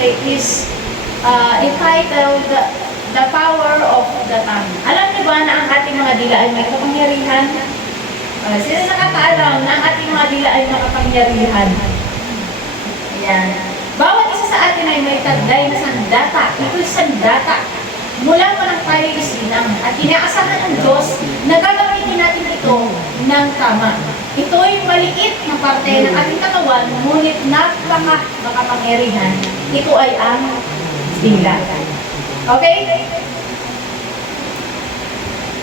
today is entitled The Power of the Tongue. Alam niyo ba na ang ating mga dila ay may kapangyarihan? Sino nakakaalam na ang ating mga dila ay makapangyarihan? Ayan. Bawat isa sa atin ay may taglay na sandata. Ito'y sandata mula pa ng paligisinang at inaasahan ng Diyos na gagamitin natin ito ng tama. Ito'y maliit na parte ng ating katawan, ngunit makapangyarihan. Ito ay ang dila. Okay?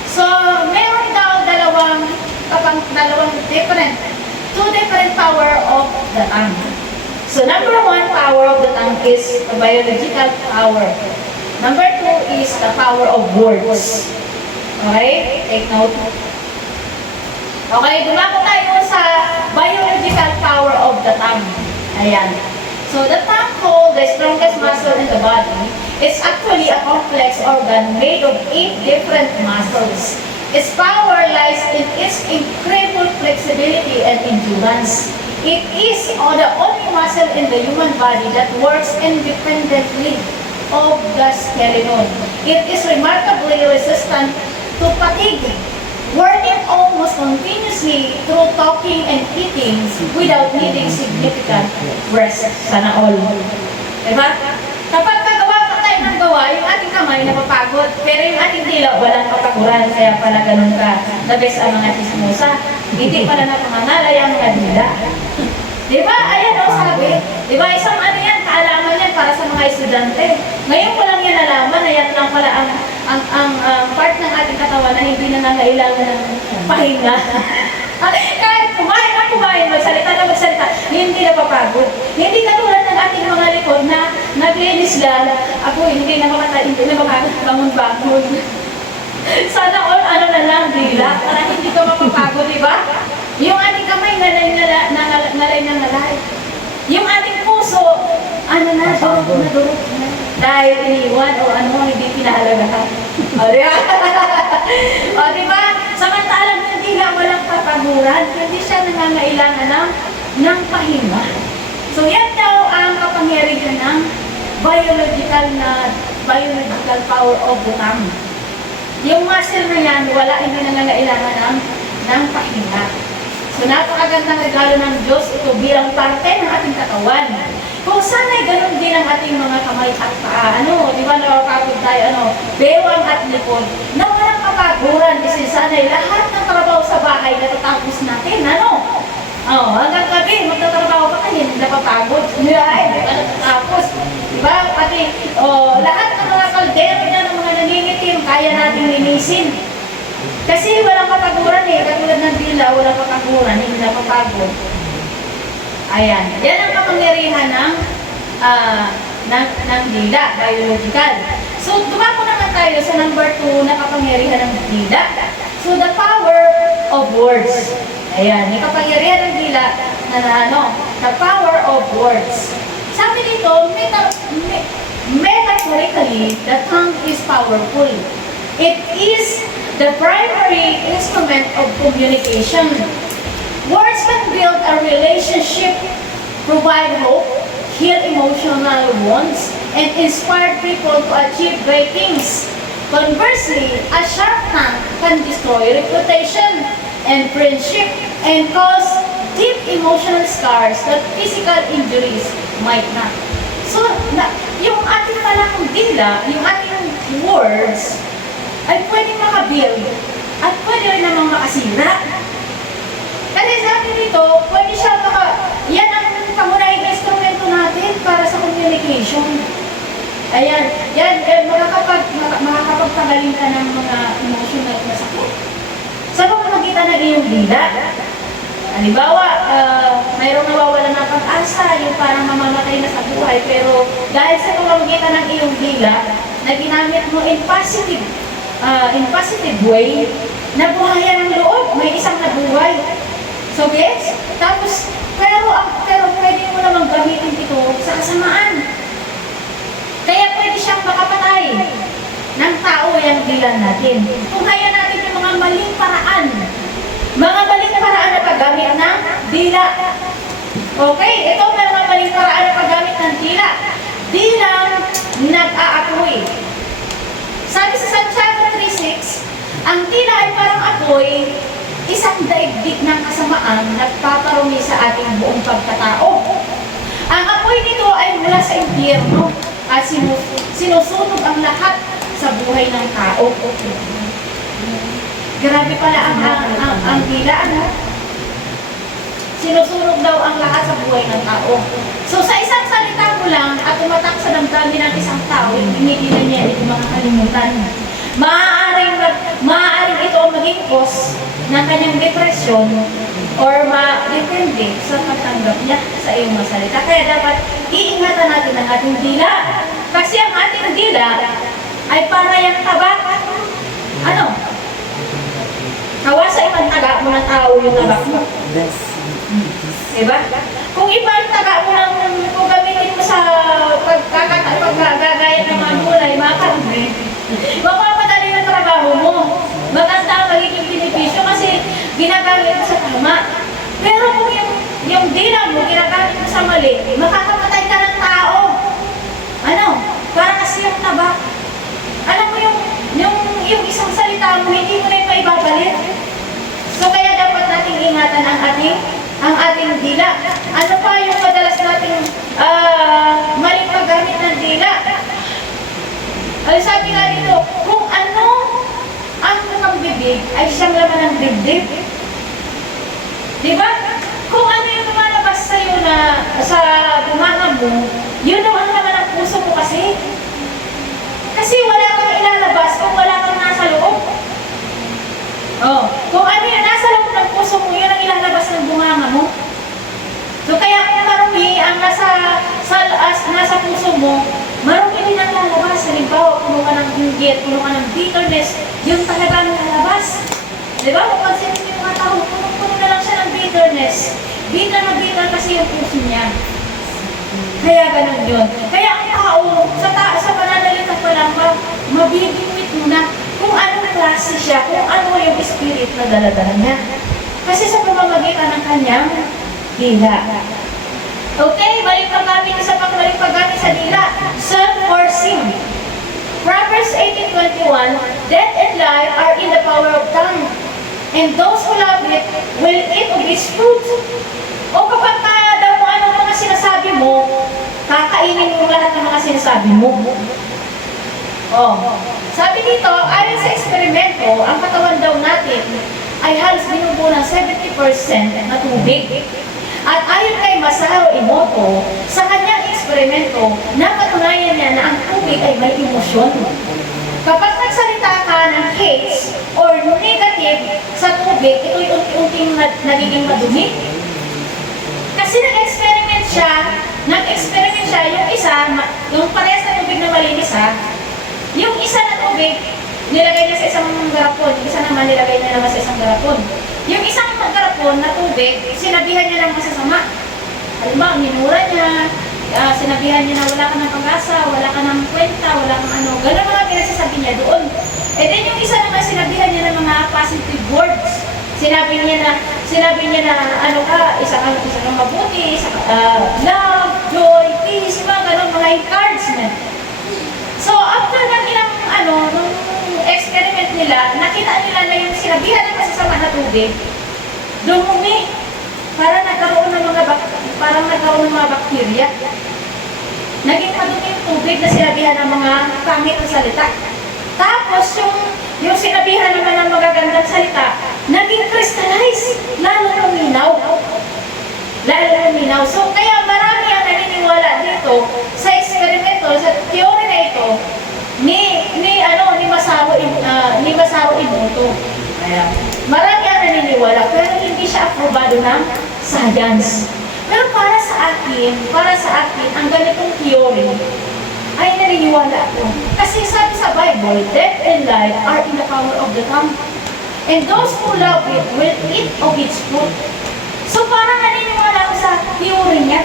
So, meron daw two different power of the tongue. So, number one power of the tongue is the biological power. Number two is the power of words. Okay? Take note. Okay, dumako tayo sa biological power of the tongue. Ayan. So, the tongue, called the strongest muscle in the body, is actually a complex organ made of 8 different muscles. Its power lies in its incredible flexibility and endurance. It is the only muscle in the human body that works independently of the skeleton. It is remarkably resistant to fatigue, working almost continuously through talking and eating without needing significant rest. Sana all. Diba? Kapag kagawa pa tayo ng gawa, yung ating kamay napapagod, pero yung ating dila walang kapaguran, kaya pala ganun ka. The best ang mga chismosa. Hindi pala napangangalay ang mga dila. Diba? Ayan o sabi. Diba? Isang ano yan, kaalaman yan para sa mga estudyante. Ngayon ko lang yan nalaman na yan lang pala ang part ng ating katawan na hindi na nangailangan ng pahinga. Kahit kumain, magsalita na magsalita, hindi napapagod. Hindi katulad ng ating mga likod na naglinis lang, ako hindi na makakabangon-bangon. Sana all ano na lang, dila, para hindi ka mapapagod, diba? Yung ating kamay, nalay. Yung ating puso, ano na, durog na. Dahil iniwan o ano, hindi pinahalagahan. O, diba? O, diba? Samantalang hindi na walang papaguran, hindi siya nangangailangan ng pahinga. So, yan daw ang kapangyarihan ng biological power of the tongue. Yung muscle na yan, hindi nangangailangan ng pahinga. So, napakagandang regalo ng Diyos ito bilang parte ng ating katawan. Kung sana'y ganun din ang ating mga kamay at paa, di ba napapagod tayo, bewang at likod, na walang kapaguran kasi sana'y lahat ng trabaho sa bahay natatapos natin, hanggang gabi, magtatrabaho pa kayo, hindi napapagod, hindi pa natatapos, di ba? Pati, lahat ng mga kaldero niya, ng mga nangingitim, kaya natin linisin. Kasi walang kapaguran katulad ng dila, walang kapaguran, hindi napapagod. Ayan, yan ang kapangyarihan ng dila, biological. So, dumako naman tayo sa number 2 na kapangyarihan ng dila. So, the power of words. Ayan, yung kapangyarihan ng dila the power of words. Sabi dito, metaphorically, the tongue is powerful. It is the primary instrument of communication. Words can build a relationship, provide hope, heal emotional wounds, and inspire people to achieve great things. Conversely, a sharp tongue can destroy reputation and friendship and cause deep emotional scars that physical injuries might not. So, yung ating palang dila, yung ating words, ay pwedeng makabuild at pwede rin namang makasira. Kasi sabi dito, pwede siya yan ang pangunahing instrumento natin para sa communication. Ayan, makakapagpagaling ka ng mga emotional na sakit. Sa pamamagitan ng iyong dila, halimbawa, mayroong nawawala ng pag-asa, yung parang mamamatay na sa buhay, pero dahil sa pamamagitan ng iyong dila, na ginamit mo in positive way, nabuhayan ng loob, may isang nabuhay. So, yes? Tapos, pero pwede mo namang gamitin ito sa kasamaan. Kaya pwede siyang makapatay ng tao yung dila natin. Kung kaya natin yung mga maling paraan na paggamit ng dila. Okay, ito may mga maling paraan na paggamit ng dila. Dila ito'y isang daigdig ng kasamaan na nagpaparumi sa ating buong pagkatao. Ang apoy nito ay mula sa impyerno at sinusunog ang lahat sa buhay ng tao. Grabe pala ang dila, ano? Sinusunog daw ang lahat sa buhay ng tao. So sa isang salita mo lang at tumatak sa damdamin ng isang tao, hindi na niya ito makakalimutan. Maaaring ito ang maging cause ng kanyang depresyon or depende sa pagtanggap niya sa iyong mga salita. Kaya dapat iingatan natin ang ating dila. Kasi ang ating dila ay para yung tabak. Ano? Hawa sa ibang taga mo ng tao yung tabak mo. Diba? Kung ibang taga mo ng kung gamitin mo sa pagkagaya ng mga gulay, mga karne, mapapadali ng trabaho mo. Maganda ang magiging benepisyo kasi ginagamit mo sa tama. Pero kung yung dila mo ginagamit mo sa mali, makakapatay ka ng tao. Ano? Para kasi yung tabak. Alam mo yung isang salita mo, hindi mo na yung maibabalik. So kaya dapat nating ingatan ang ating dila. Ano pa yung madalas nating maling paggamit ng dila? Ay sabi nga dito, kung ano ang mukhang bibig ay siyang laman ng dibdib. Diba? Kung ano yung lumalabas sa'yo na sa bunganga mo, yun naman laman ng puso mo kasi. Kasi wala kang ilalabas kung wala kang nasa loob. Oh, kung ano yung nasa loob ng puso mo, yun ang ilalabas ng bunganga mo. So kaya kung marumi ang nasa puso mo, marumi din ang lalabas. Halimbawa, puno ka ng inggit, puno ka ng bitterness, yun talaga ang lalabas. Diba? Kung pansinin niyo yung mga tao, puno na lang siya ng bitterness. Bitter na bitter kasi yung puso niya. Kaya ganun yun. Kaya ang tao, sa pananalita pa lang, mabibigwit mo na kung anong klase siya, kung ano yung spirit na daladala niya. Kasi sa pamamagitan ng kanyang dila. Okay, balik paggamit, isa pang balik paggamit sa dila. Self-forcing. Proverbs 18:21, death and life are in the power of tongue, and those who love it will eat of its fruit. O kapag kaya daw kung anong mga sinasabi mo, kakainin mo lahat ng mga sinasabi mo. Oh. Sabi dito, ayon sa eksperimento, ang katawan daw natin ay halos binubuo ng 70% na tubig. At ayon kay Masaru Emoto, sa kanyang eksperimento, napatunayan niya na ang tubig ay may emosyon. Kapag nagsalita ka ng hates or negative sa tubig, ito'y unti-unting nagiging madumi. Kasi nag-experiment siya, yung isa, yung parehas na tubig na malinis yung isa na tubig, nilagay niya sa isang garapon, yung isa naman nilagay niya naman sa isang garapon. Yung isang garapon na tubig, sinabihan niya ng masasama. Halimbawa, minura niya, sinabihan niya na wala ka ng pag-asa, wala ka ng kwenta, wala kang ano, gano'n mga pinagsasabi niya doon. And then yung isa naman, sinabihan niya ng mga positive words. Sinabi niya na ano ka, isa kang mabuti, love, joy, peace, mga gano'n, mga encouragement. So, after ng ilang nung experiment nila, nakita nila na yung sinabihan ng masasama na tubig, dumumi, parang nagkaroon ng mga bakterya. Naging madumi yung tubig na sinabihan ng mga pangit na salita. Tapos, yung sinabihan naman ng magagandang salita, naging crystallize, lalo luminaw. So, kaya marami ang naniniwala dito sa eksperimento, sa teorya na ito, ni Masaru Emoto. Marami ang naniniwala, pero hindi siya aprobado ng science. Pero para sa akin, ang ganitong theory ay naniniwala ako. Kasi sabi sa Bible, death and life are in the power of the tongue. And those who love it will eat of its fruit. So parang naniniwala ako sa theory niya.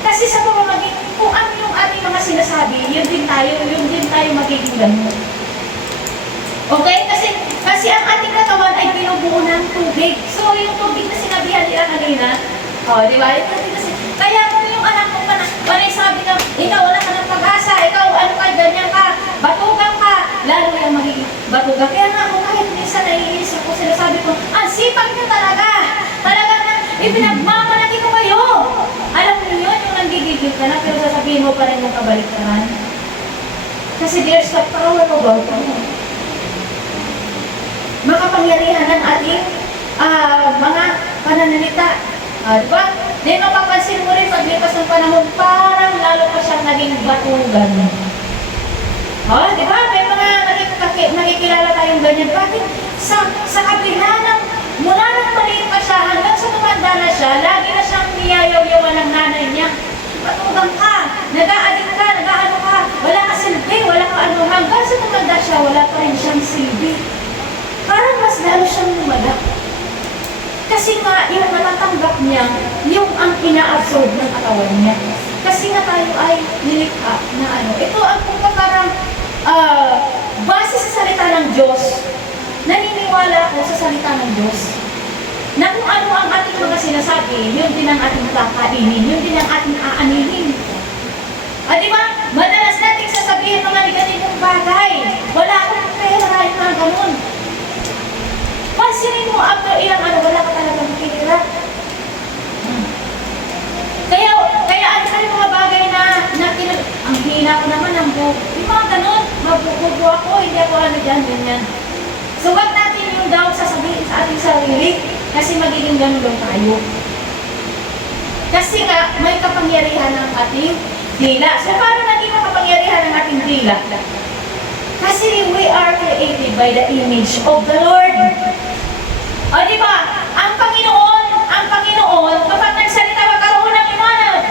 Kasi sa pamamagitan, kung ano yung ating mga sinasabi, yun din tayo magiging ganun. Okay? Kasi ang ating katawan ay binubuo ng tubig. So yung tubig na sinabihan nila kanina, di ba? Yung tubig na kaya kung yung anak mo panay sabi na, ikaw wala ka ng pag-asa, ikaw ano ka, ganyan ka, batugang ka, lalo yung magiging batugang. Kaya nga ako kahit minsan naiinis ako, sinasabi ko, tumigil ka na, pero sasabihin mo pa rin yung kabaliktaran. Kasi there's the power of God. Makapangyarihan ng ating mga pananalita. Diba? Then mapapansin mo rin paglipas ng panahon, parang lalo pa siyang naging batugan. Diba? May mga nakikilala tayong ganyan. Bakit? Sa kabila ng, mula nang maliit pa siya, hanggang sa tumanda na siya, lagi na siyang niyayaw-yawan ng nanay niya. Batugan ka, nag-aadik ka, nag-aano ka, wala ka silbi, wala ka ano, hanggang sa tumanda siya, wala pa rin siyang silbi. Parang mas lalo siyang lumala. Kasi nga, yung natatanggap niya, yung ang ina-absorb ng katawan niya. Kasi nga tayo ay nilikha na ano. Ito ang kung parang base sa salita ng Diyos, naniniwala ko sa salita ng Diyos na kung ano ang ating mga sinasabi, yun din ang ating kakainin, yun din ang ating aanihin. Diba? Madalas nating sasabihin mga negatibong bagay. Wala akong pera, yung mga ganun. Pansinin mo, after ilang ano, wala ka talagang pera. Kaya ano sa mga bagay na ang hina ko naman, ang buhok. Yung mga ganun, mabububo ako, hindi ako ano dyan, ganyan. So, wag natin yung daw sasabihin sa ating sarili, kasi magiging ganun lang tayo. Kasi nga, may kapangyarihan ng ating dila. So, paano naging makapangyarihan ng ating dila? Kasi we are created by the image of the Lord. Diba? Ang Panginoon, kapag nagsalita, magkaroon ng liwanag.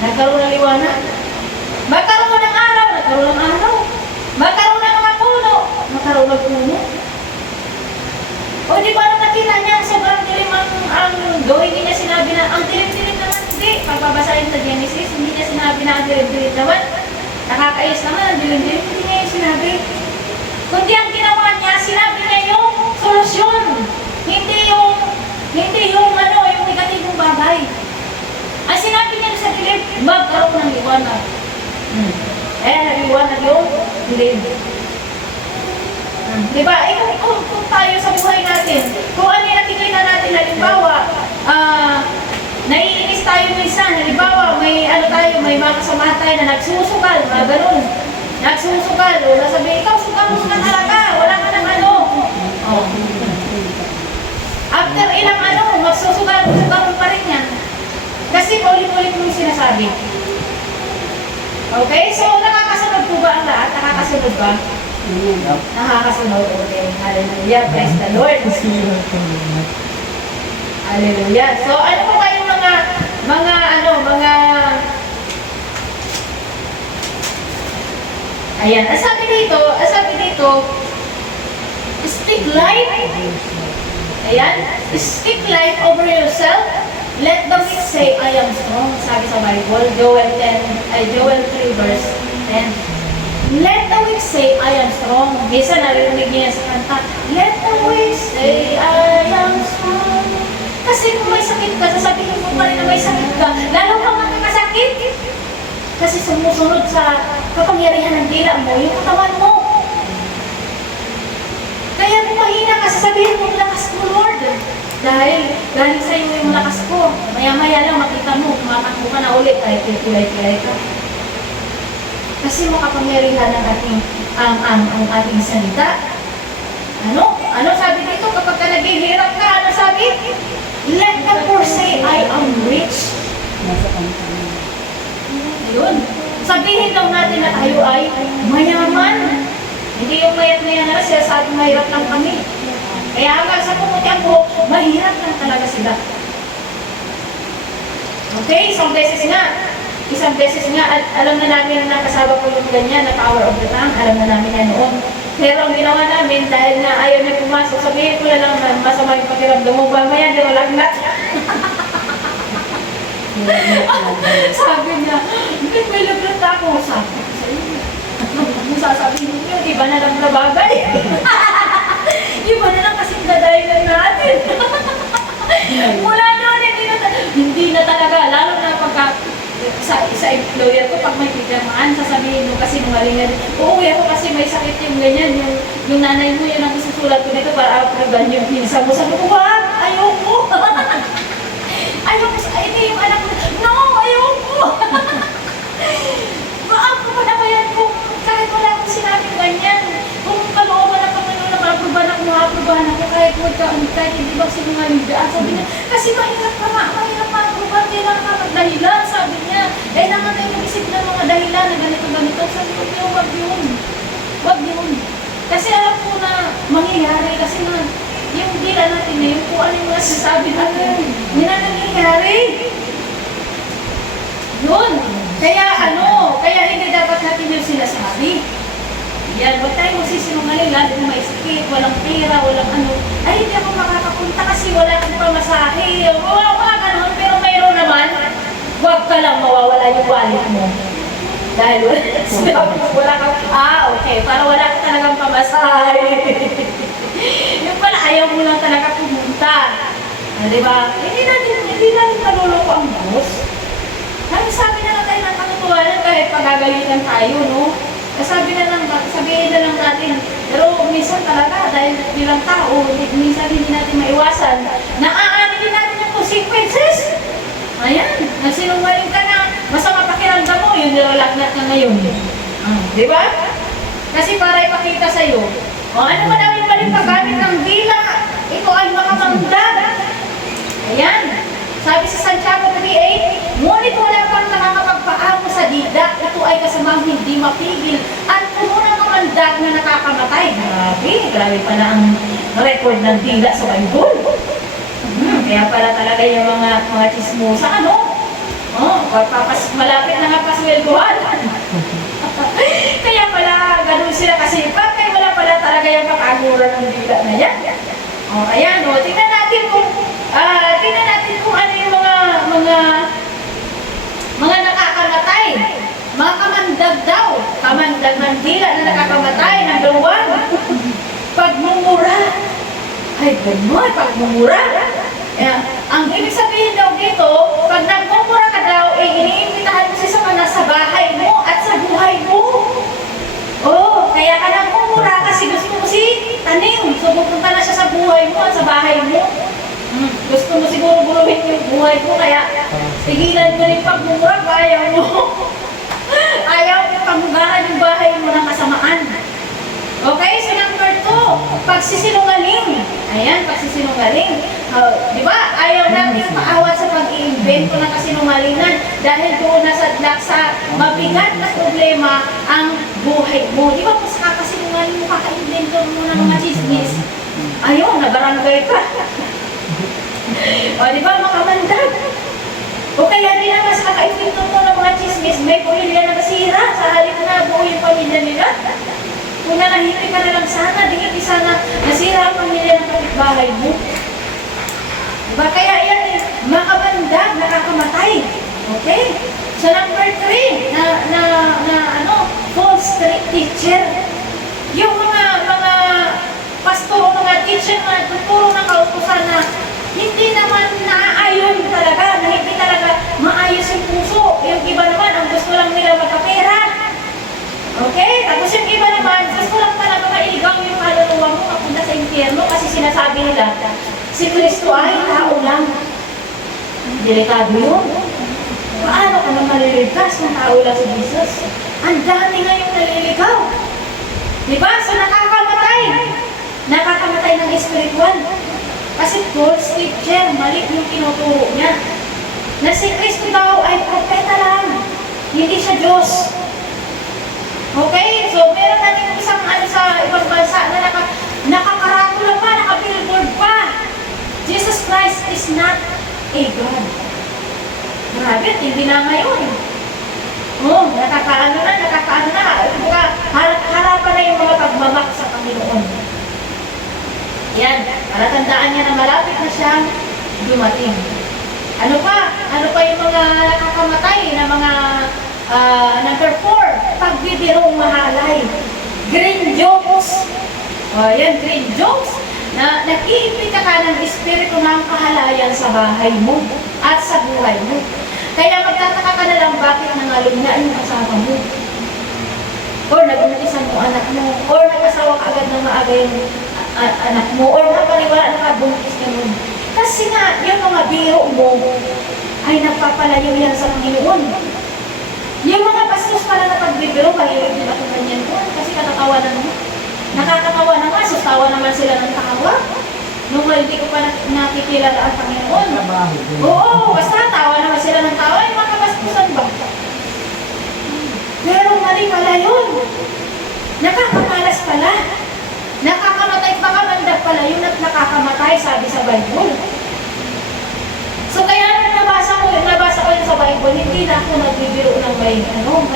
Nagkaroon ng liwanag. Magkaroon ng araw, nagkaroon ng araw. Magkaroon ng mga puno, magkaroon ng puno. Diba nung nakita niya, sobrang dilim ang gawin niya sinabi na, ang dilim-dilim naman, hindi. Pagbabasahin sa Genesis, hindi niya sinabi na ang dilim-dilim naman. Nakakayos naman, ang dilim-dilim, hindi niya yung sinabi. Kundi ang ginawa niya, sinabi niya yung solusyon. Hindi yung negatibong bagay. Ang sinabi niya sa dilim, magkaroon ng liwanag. Naliwanag yung dilim. Diba? Kung tayo sa buhay natin, kung ano yung nakikita natin, halimbawa, naiinis tayo minsan, halimbawa, may mga kasama tayo na nagsusugal, mga ganun. Nagsusugal, o nasabi, ikaw, sugal mo na talaga, wala ka ng ano. After ilang magsusugal mo pa rin yan. Kasi ulit-ulit mo yung sinasabi. Okay? So, nakakasunod po ba ang lahat? Nakakasunod ba? Nakakasunod. Okay. Hallelujah. Praise the Lord. Hallelujah. So, ano po kayong mga ayan. Ang sabi dito, speak life. Ayan. Speak life over yourself. Let the weak say, I am strong. Sabi sa Bible, Joel 3 verse 10. Let the weak say, I am strong. Minsan narinig niya sa kanta, let the weak say, I am strong. Kasi kung may sakit ka, sasabihin mo pa rin na may sakit ka, lalo kang makakasakit. Kasi sumusunod sa kapangyarihan ng dila mo, yung katawan mo. Kaya kung mahina ka, sasabihin mo, lakas mo, Lord. Dahil galing sa iyo yung lakas ko. Maya-maya lang makita mo, tumatakbo ka na ulit, kahit kilay-kilay ka. Kasi makapangyarihan ng ang ating salita. Ano sabi dito? Kapag ka naghihirap ka, ano sabi? Let the poor say, I am rich. Ayun. Sabihin lang natin na tayo ay mayaman. Hindi yung mayat-mayan na siya sabi mahirap lang kami. Kaya hanggang sa pumuti ang buhok, mahirap lang talaga sila. Okay, isang beses nga, at alam na namin na kasama ko yung ganyan na power of the tongue, alam na namin yan noon. Pero ang ginawa namin, dahil na ayaw niya pumasok, sabihin ko na lang na masama yung pakiramdam mo, ba maya, di malagnat. Sabi niya, may lagnat ako. Sabi ko sa iyo, kung sasabihin niyo, iba na lang na bagay. Iba na lang kasi dadahilan natin. Mula noon, hindi na talaga, lalo na pagka sa employer ko, pag may pigyamaan, sasabihin mo kasi nungalingan. Uuwi ako kasi may sakit yung ganyan, yung nanay mo, yun ang isusulat ko dito para apruban yung pinsa mo. Sabi ko, wag, ayoko. Ayoko, hindi yung anak mo, no, ayoko. mo. Maako pa na ba yan kung kahit wala akong sinabing ganyan? Kung kalooban ng Panginoon na maaprobahan ako kahit hindi ba sinungaling daan. Sabi niya, kasi mahirap maaprobahan, kailangan ka magdahilan, sabi niya. Kailangan tayo mag-isip ng mga dahilan na ganito. Sabi ko, wag yun. Wag yun. Kasi alam ko na mangyayari, kasi na yung dila natin na yung kung ano yung masasabi natin, hindi na nangyayari. Yun. Kaya hindi dapat natin yung sinasabi. Yan, huwag tayo magsisinungaling, lalo kung may sakit, walang pera, walang ano. Ay, hindi ako makakapunta kasi wala akong pamasahe. Wala ganun, pero mayroon naman, huwag ka lang mawawala yung wallet mo. Dahil wala kang, okay, para wala ka talagang pamasahe. Yung pala, ayaw mo lang talaga pumunta. Diba? Hindi natin naluloko ang Diyos. Sabi na lang tayo ng katotohanan kahit pagagalitan tayo, no? Sabihin na lang natin, pero minsan talaga, dahil bilang tao, minsan hindi natin maiwasan, naaanin din natin yung consequences. Ayan, nagsinungaling ka na, masama pakiramdam mo, yung nilalagnat ka ngayon. Di ba? Kasi para ipakita sa'yo, ano man ang maling paggamit ng dila, ito ay makamandag. Ayan. Sabi sa Santiago 3:8, ngunit wala pang nakakapagpaamo sa dida, ito ay kasamang hindi mapigil at puno ng kamandag na nakakamatay. Grabe pala ang record ng dila sa Bible. Kaya pala talaga yung mga chismosa, malapit na nga pasweldohan. Kaya pala ganun sila kasi kaya wala pala talaga yung pag-aguran ng dila na yan. Ayan, tingnan natin kung ano yung mga nakakamatay. Mga kamandag daw. Kamandag ng dila na nakakamatay. Number 1, pagmumura. Ay, gano'n, pagmumura. Ang ibig sabihin daw dito, pag nagmumura ka daw, iniimbitahan mo siya sa bahay mo at sa buhay mo. Kaya ka nagmumura kasi gusto mo si tanim. So, pupunta na siya sa buhay mo at sa bahay mo. Gusto mo siguro buluhin yung buhay ko, kaya tigilan mo rin pagmumura, ayaw mo. Ayaw mo pagmugaran yung bahay mo ng kasamaan. Okay, so number 2, pagsisinungaling. Ayan, pagsisinungaling. Di ba? Ayaw natin paawat sa pag-iimbento ng kasinungalingan dahil doon nasadlak sa mabigat na problema ang buhay mo. Di ba kung sa kakasinungaling mo, kaka-imbento mo ng mga chismis? Ayaw, nabarangay ka. Di ba, makamandag? O kaya din naman sa kaka-imbento mo ng mga chismis, may pamilya na nasira sa halip na buo yung pamilya nila. Kung nanahimik ka na lang sana, di sana nasira ang pamilya ng kapitbahay mo. Diba? Kaya yan, makabandag, nakakamatay. Okay? So number 3, false teacher. Yung mga pastor o mga teacher na tuturo ng kautusan na hindi naman naaayon talaga, na hindi talaga maayos yung puso. Yung iba naman, ang gusto lang nila magkapera. Okay? Tapos yung iba naman, gusto lang talaga mailigaw yung kaluluwa mo mapunta sa impyerno kasi sinasabi nila, si Kristo ay tao lang. Delikado yun. Paano ka na maliligtas kung tao lang si Jesus? Ang dami ngayong naliligaw. Diba? So nakakamatay. Nakakamatay ng spiritual. Kasi false teacher, mali yung tinuturo niya. Na si Kristo daw ay propeta lang. Hindi siya Diyos. Okay? So, meron natin isang sa ibang bansa na nakakaratula pa, nakabillboard pa. Jesus Christ is not a God. Grabe, hindi na ngayon. Nakakaano na. Harapan na yung mga pagmamak sa Panginoon. Yan, para tandaan niya na malapit na siyang dumating. Ano pa yung mga nakakamatay na mga number 4, pagbibirong mahalay. Green jokes. Yan, green jokes. Na nag-iimbita ka ng espiritu ng kahalayan sa bahay mo at sa buhay mo. Kaya magtataka ka na lang bakit nangalumnaan yung kasama mo. Or nag-umpisan mo anak mo. Or nag-asawa ka agad na maaga yung anak mo. Or napaniwala na kabuntis ka nun. Kasi nga, yung mga biro mo ay nagpapalayo yan sa Panginoon. Pero mahilig din ako ganyan doon kasi katatawanan mo. Nakakatawa naman, sustawa naman sila ng tawa. Nung hindi ko pa nakikilala ang Panginoon. Trabaho. Oo, basta tawa naman sila ng tawa. Ay, makabaskusan ba? Pero mali pala yun. Nakakamalas pala. Nakakamatay pa kamandag pala yun at nakakamatay, sabi sa Bible. So kaya nung nabasa ko yun sa Bible, hindi na ako nagbibiro ng may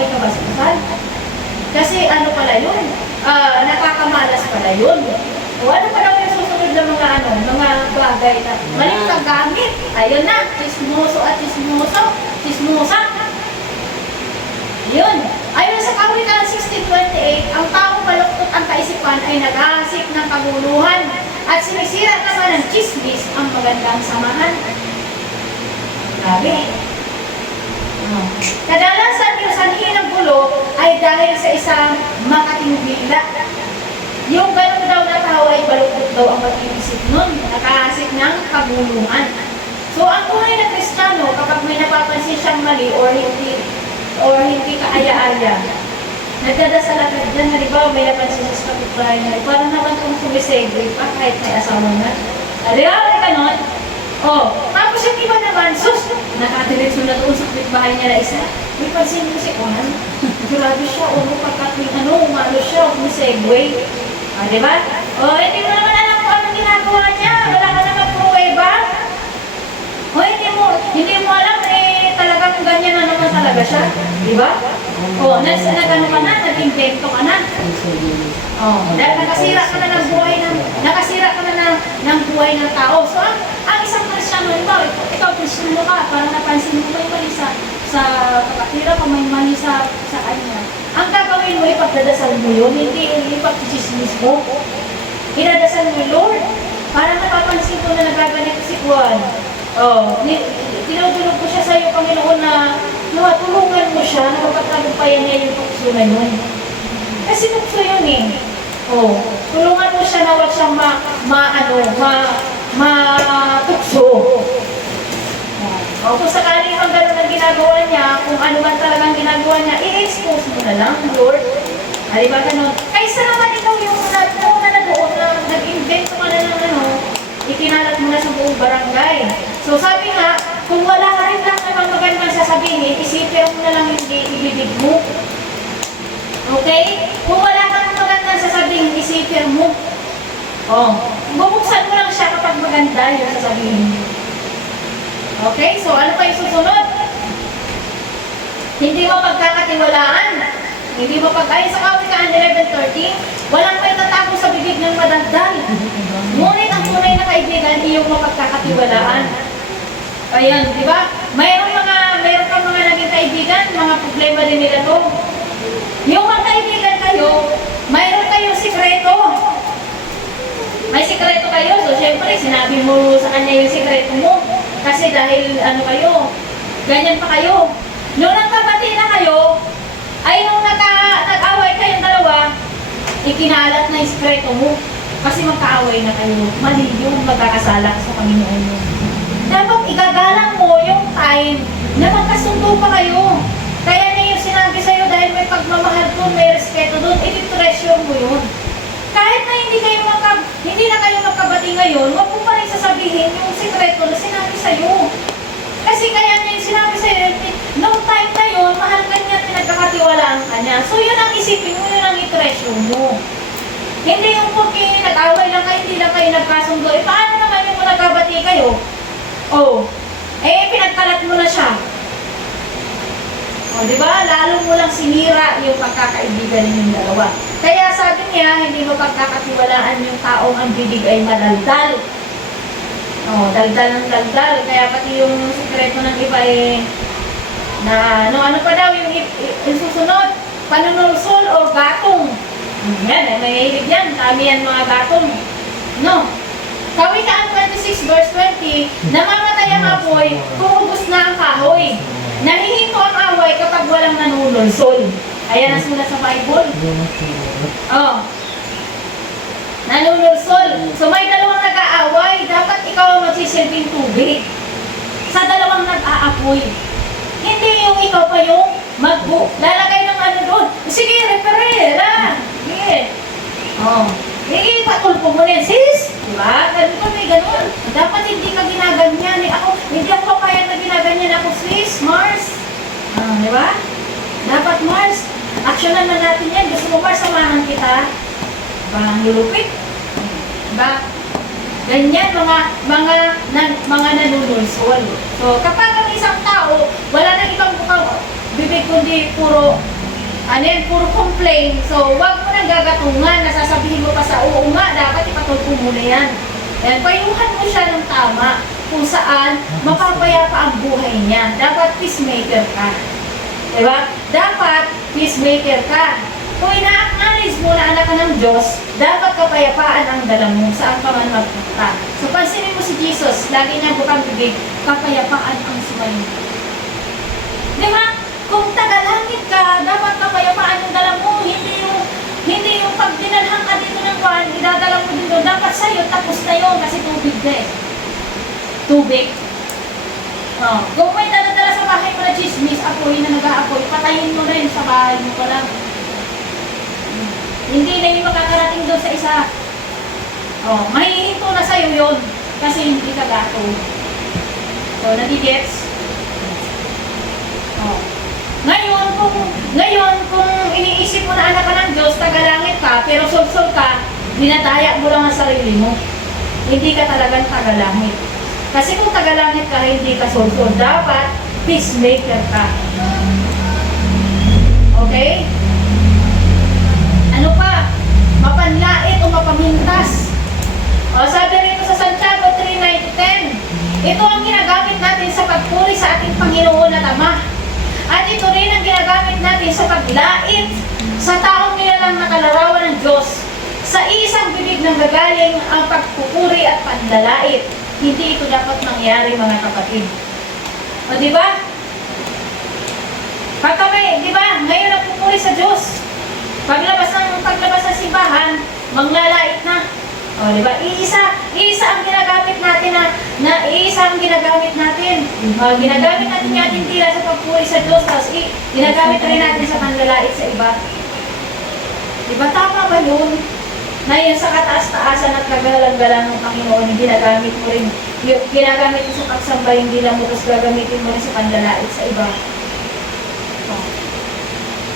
kabaskusan. Kasi ano pala yun, nakakamalas pala yun. O ano pa daw yung susunod na mga bagay na maling kagamit. Ayun na, chismoso at chismosa. Yun. Ayon sa Kawikaan 16:28, ang taong baluktot ang kaisipan ay nag-aasik ng kaguluhan at sinisira naman ng chismis ang magandang samahan. Grabe. Kadalasan yung sanhi ng gulo ay dahil sa isang makatingbila. Yung gano'n daw na tao ay baluktot daw ang pag-iisip nun, nakaasik ng kaguluhan. So ang tunay na Kristiyano, kapag may napapansin siyang mali or hindi kaaya-aya, nagdadasal agad dyan, halimbawa may napansin sa kapitbahay na parang naman kung sumisegue pa kahit may asawa na. Halimbawa may ganon. Tapos yung iba naman, sus, nakadiretso na doon sa kapitbahay niya na isa. May pansin mo si Juan, grabe siya, pagkat may umano siya, sumisegue. Diba? Hindi mo naman alam kung anong ginagawa niya, wala ka naman pruweba. Hindi mo alam, talagang ganyan na naman talaga siya. Diba? Nagano ka na, nag-invento ka na. Dahil nakasira ka na ng buhay ng tao. So, ang isang Kristiyano, ikaw Kristiyano ka, parang napansin mo may mali sa kapatira ko, may mali sa kanya. Ang gagawin mo, ipagdadasal mo yun, hindi ipagchismis mo. Inadasal mo, Lord, parang napapansin ko na nagaganito si Juan. Tinutulog ko siya sa iyo, Panginoon, na tulungan mo siya na mapagtagumpayan niya yung tukso na yun. Kasi tukso yun eh. Tulungan mo siya na wag siyang matukso. Kung sakaling ang gano'n ang ginagawa niya, kung ano man talagang ginagawa niya, i-expose mo na lang, Lord. Diba gano'n? Kaysa naman ikaw yung una na doon na nag-invento ka na ng ikinalat mo na sa buong barangay. So sabi nga, kung wala ka rin lang namang magandang sasabihin, isipin mo na lang yung ibibig mo. Okay? Kung wala ka rin magandang sasabihin, isipin mo. Bubuksan mo lang siya kapag maganda yung sasabihin mo. Okay? So ano pa yung susunod? Hindi mo pagkakatiwalaan. Hindi mo pag-ayon sa Kawikaan 11:13, walang may tatago sa bibig ng madagdal. Ngunit ang tunay na kaibigan, iyong mapagkakatiwalaan. Ayan, di ba? Mayroon pa mga naging kaibigan, mga problema din nila to. Yung mga kaibigan kayo, mayroon kayong sikreto. May sikreto kayo, so syempre sinabi mo sa kanya yung sikreto mo. Kasi dahil kayo, ganyan pa kayo. Nung nagkabati na kayo, ay nung nag-away kayong dalawa, ikinalat na yung sikreto mo. Kasi magkaaway na kayo. Mali yung magkakasala sa Panginoon mo. Dapat igagalang mo yung time na magkasundo pa kayo. Kaya niya yung sinabi sa'yo dahil may pagmamahal doon, may respeto doon, i-treasure mo yun. Kahit na hindi na kayo magkabati ngayon, huwag mo pa rin sasabihin yung sikreto na sinabi sa'yo. Kasi kaya niya yung sinabi sa'yo, no time na yun, mahal ka niya, pinagkakatiwalaan ka niya. So yun ang isipin mo, yun ang i-treasure mo. Hindi yung porque nag-away lang kayo, hindi lang kayo nagkasundo. Paano naman yung nagkabati kayo? Pinagkalat mo na siya. Di ba? Lalo mo lang sinira yung pagkakaibigan ninyong dalawa. Kaya sabi niya, hindi mo pagkakatiwalaan yung taong ang bibig ay madaldal. Daldal ng daldal. Kaya pati yung sikreto ng iba ano pa daw yung susunod? Panunulsol o gatong. Yan, may hilig yan. Kami yan mga gatong. Kawikaan 26 verse 20, namamatay ang apoy kung ubos na ang kahoy. Nahihinto ang away kapag walang nanunulsol. Ayan ang sulat sa Bible. Nanunulsol. So may dalawang nag-aaway, dapat ikaw ang magsisilbing tubig sa dalawang nag-aapoy. Hindi yung ikaw pa yung lalagay ng doon. Si is Mars. Di ba? Dapat Mars. Aksyonan na natin yan. Gusto mo Mars, samahan kita. Bang lulupit. Diba? Ganyan, mga nanunulsol. So, kapag ang isang tao, wala nang ibang bibig kundi puro puro complain. So, wag mo nang gagatungan, nasasabihin mo pa sa oo nga, dapat ipatulpo mo na yan. Ayan, payuhan mo siya ng tama kung saan mapapayapa ang buhay niya. Dapat peacemaker ka. Diba? Dapat peacemaker ka. Kung ina-acknowledge mo na anak ka ng Diyos, dapat kapayapaan ang dala mo saan ka man magpunta. So, pansinin mo si Jesus, lagi niya bukang bibig, kapayapaan ang sumayin. Diba? Kung tagalangit ka, dapat kapayapaan yung dala mo, hindi yung pag dinalhan ka dito ng buwan, idadala mo dito, dapat sa'yo, tapos na yun, kasi tubig na eh. Tubig. Kung may daladala sa bahay mo na chismis, apoy na nag-aapoy, patayin mo rin sa bahay mo pa lang. Hindi na yung makakarating doon sa isa. Mahihinto na sa'yo yun, kasi hindi ka gato. So, nagigets? Ngayon, kung iniisip mo na anak ka ng Diyos, tagalangit ka, pero sol-sol ka, dinadaya mo lang ang sarili mo. Hindi ka talagang tagalangit. Kasi kung tagalangit ka, hindi ka sol-sol. Dapat, peacemaker ka. Okay? Ano pa? Mapanlait o mapamintas. Sabi rito sa Santiago 3:9-10, ito ang ginagamit natin sa pagpuri sa ating Panginoon at Ama. At ito rin ang ginagamit natin sa paglait sa taong nilalang na kalarawan ng Diyos. Sa isang bibig ng gagaling ang pagpupuri at panlalait. Hindi ito dapat mangyari, mga kapatid. Diba? Pag kami, diba? Ngayon nagpupuri sa Diyos. Paglabas ng simbahan, maglalait na. Diba? Iisa ang ginagamit natin iisa ang ginagamit natin. Ginagamit natin yung ating tila sa pagpuri sa Diyos, tapos ginagamit rin natin sa panlalait sa iba. Diba? Tama ba yun? Na yun sa kataas-taasan at kagalang-galang ng Panginoon, ginagamit mo rin, ginagamit mo sa pagsamba yung dila mo, tapos gagamitin mo rin sa panlalait sa iba.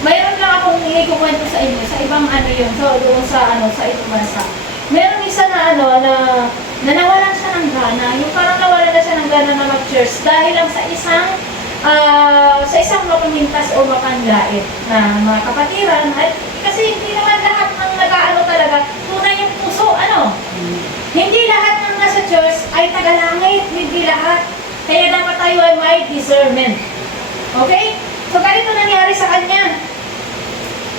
Mayroon lang akong ikukwento sa inyo, sa ibang yun, doon sa itong bansa. Meron isa na na nawalan siya ng gana, yung parang nawalan na siya ng gana na mag-church dahil lang sa isang mapamintas o mapanlait na mga kapatiran, at kasi hindi naman lahat ng talaga, tunay yung puso, hindi lahat ng nasa church ay tagalangit, hindi lahat. Kaya dapat tayo ay may discernment. Okay? So, ganito nangyari sa kanya.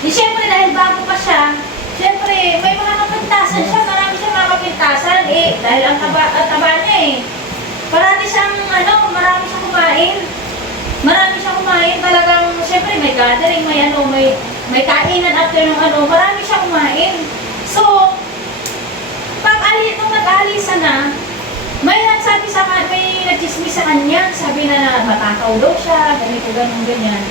Siyempre, dahil bago pa siya, siyempre, may mga kapintasan siya, marami siyang mga kapintasan, dahil ang taba niya marami siyang kumain. Marami siyang kumain, talagang, siyempre, may gathering, may kainan after ng marami siyang kumain. So, nung nag-alisa na, may nagchismis sa kanya, sabi na matakaw daw siya, ganito, ganyan.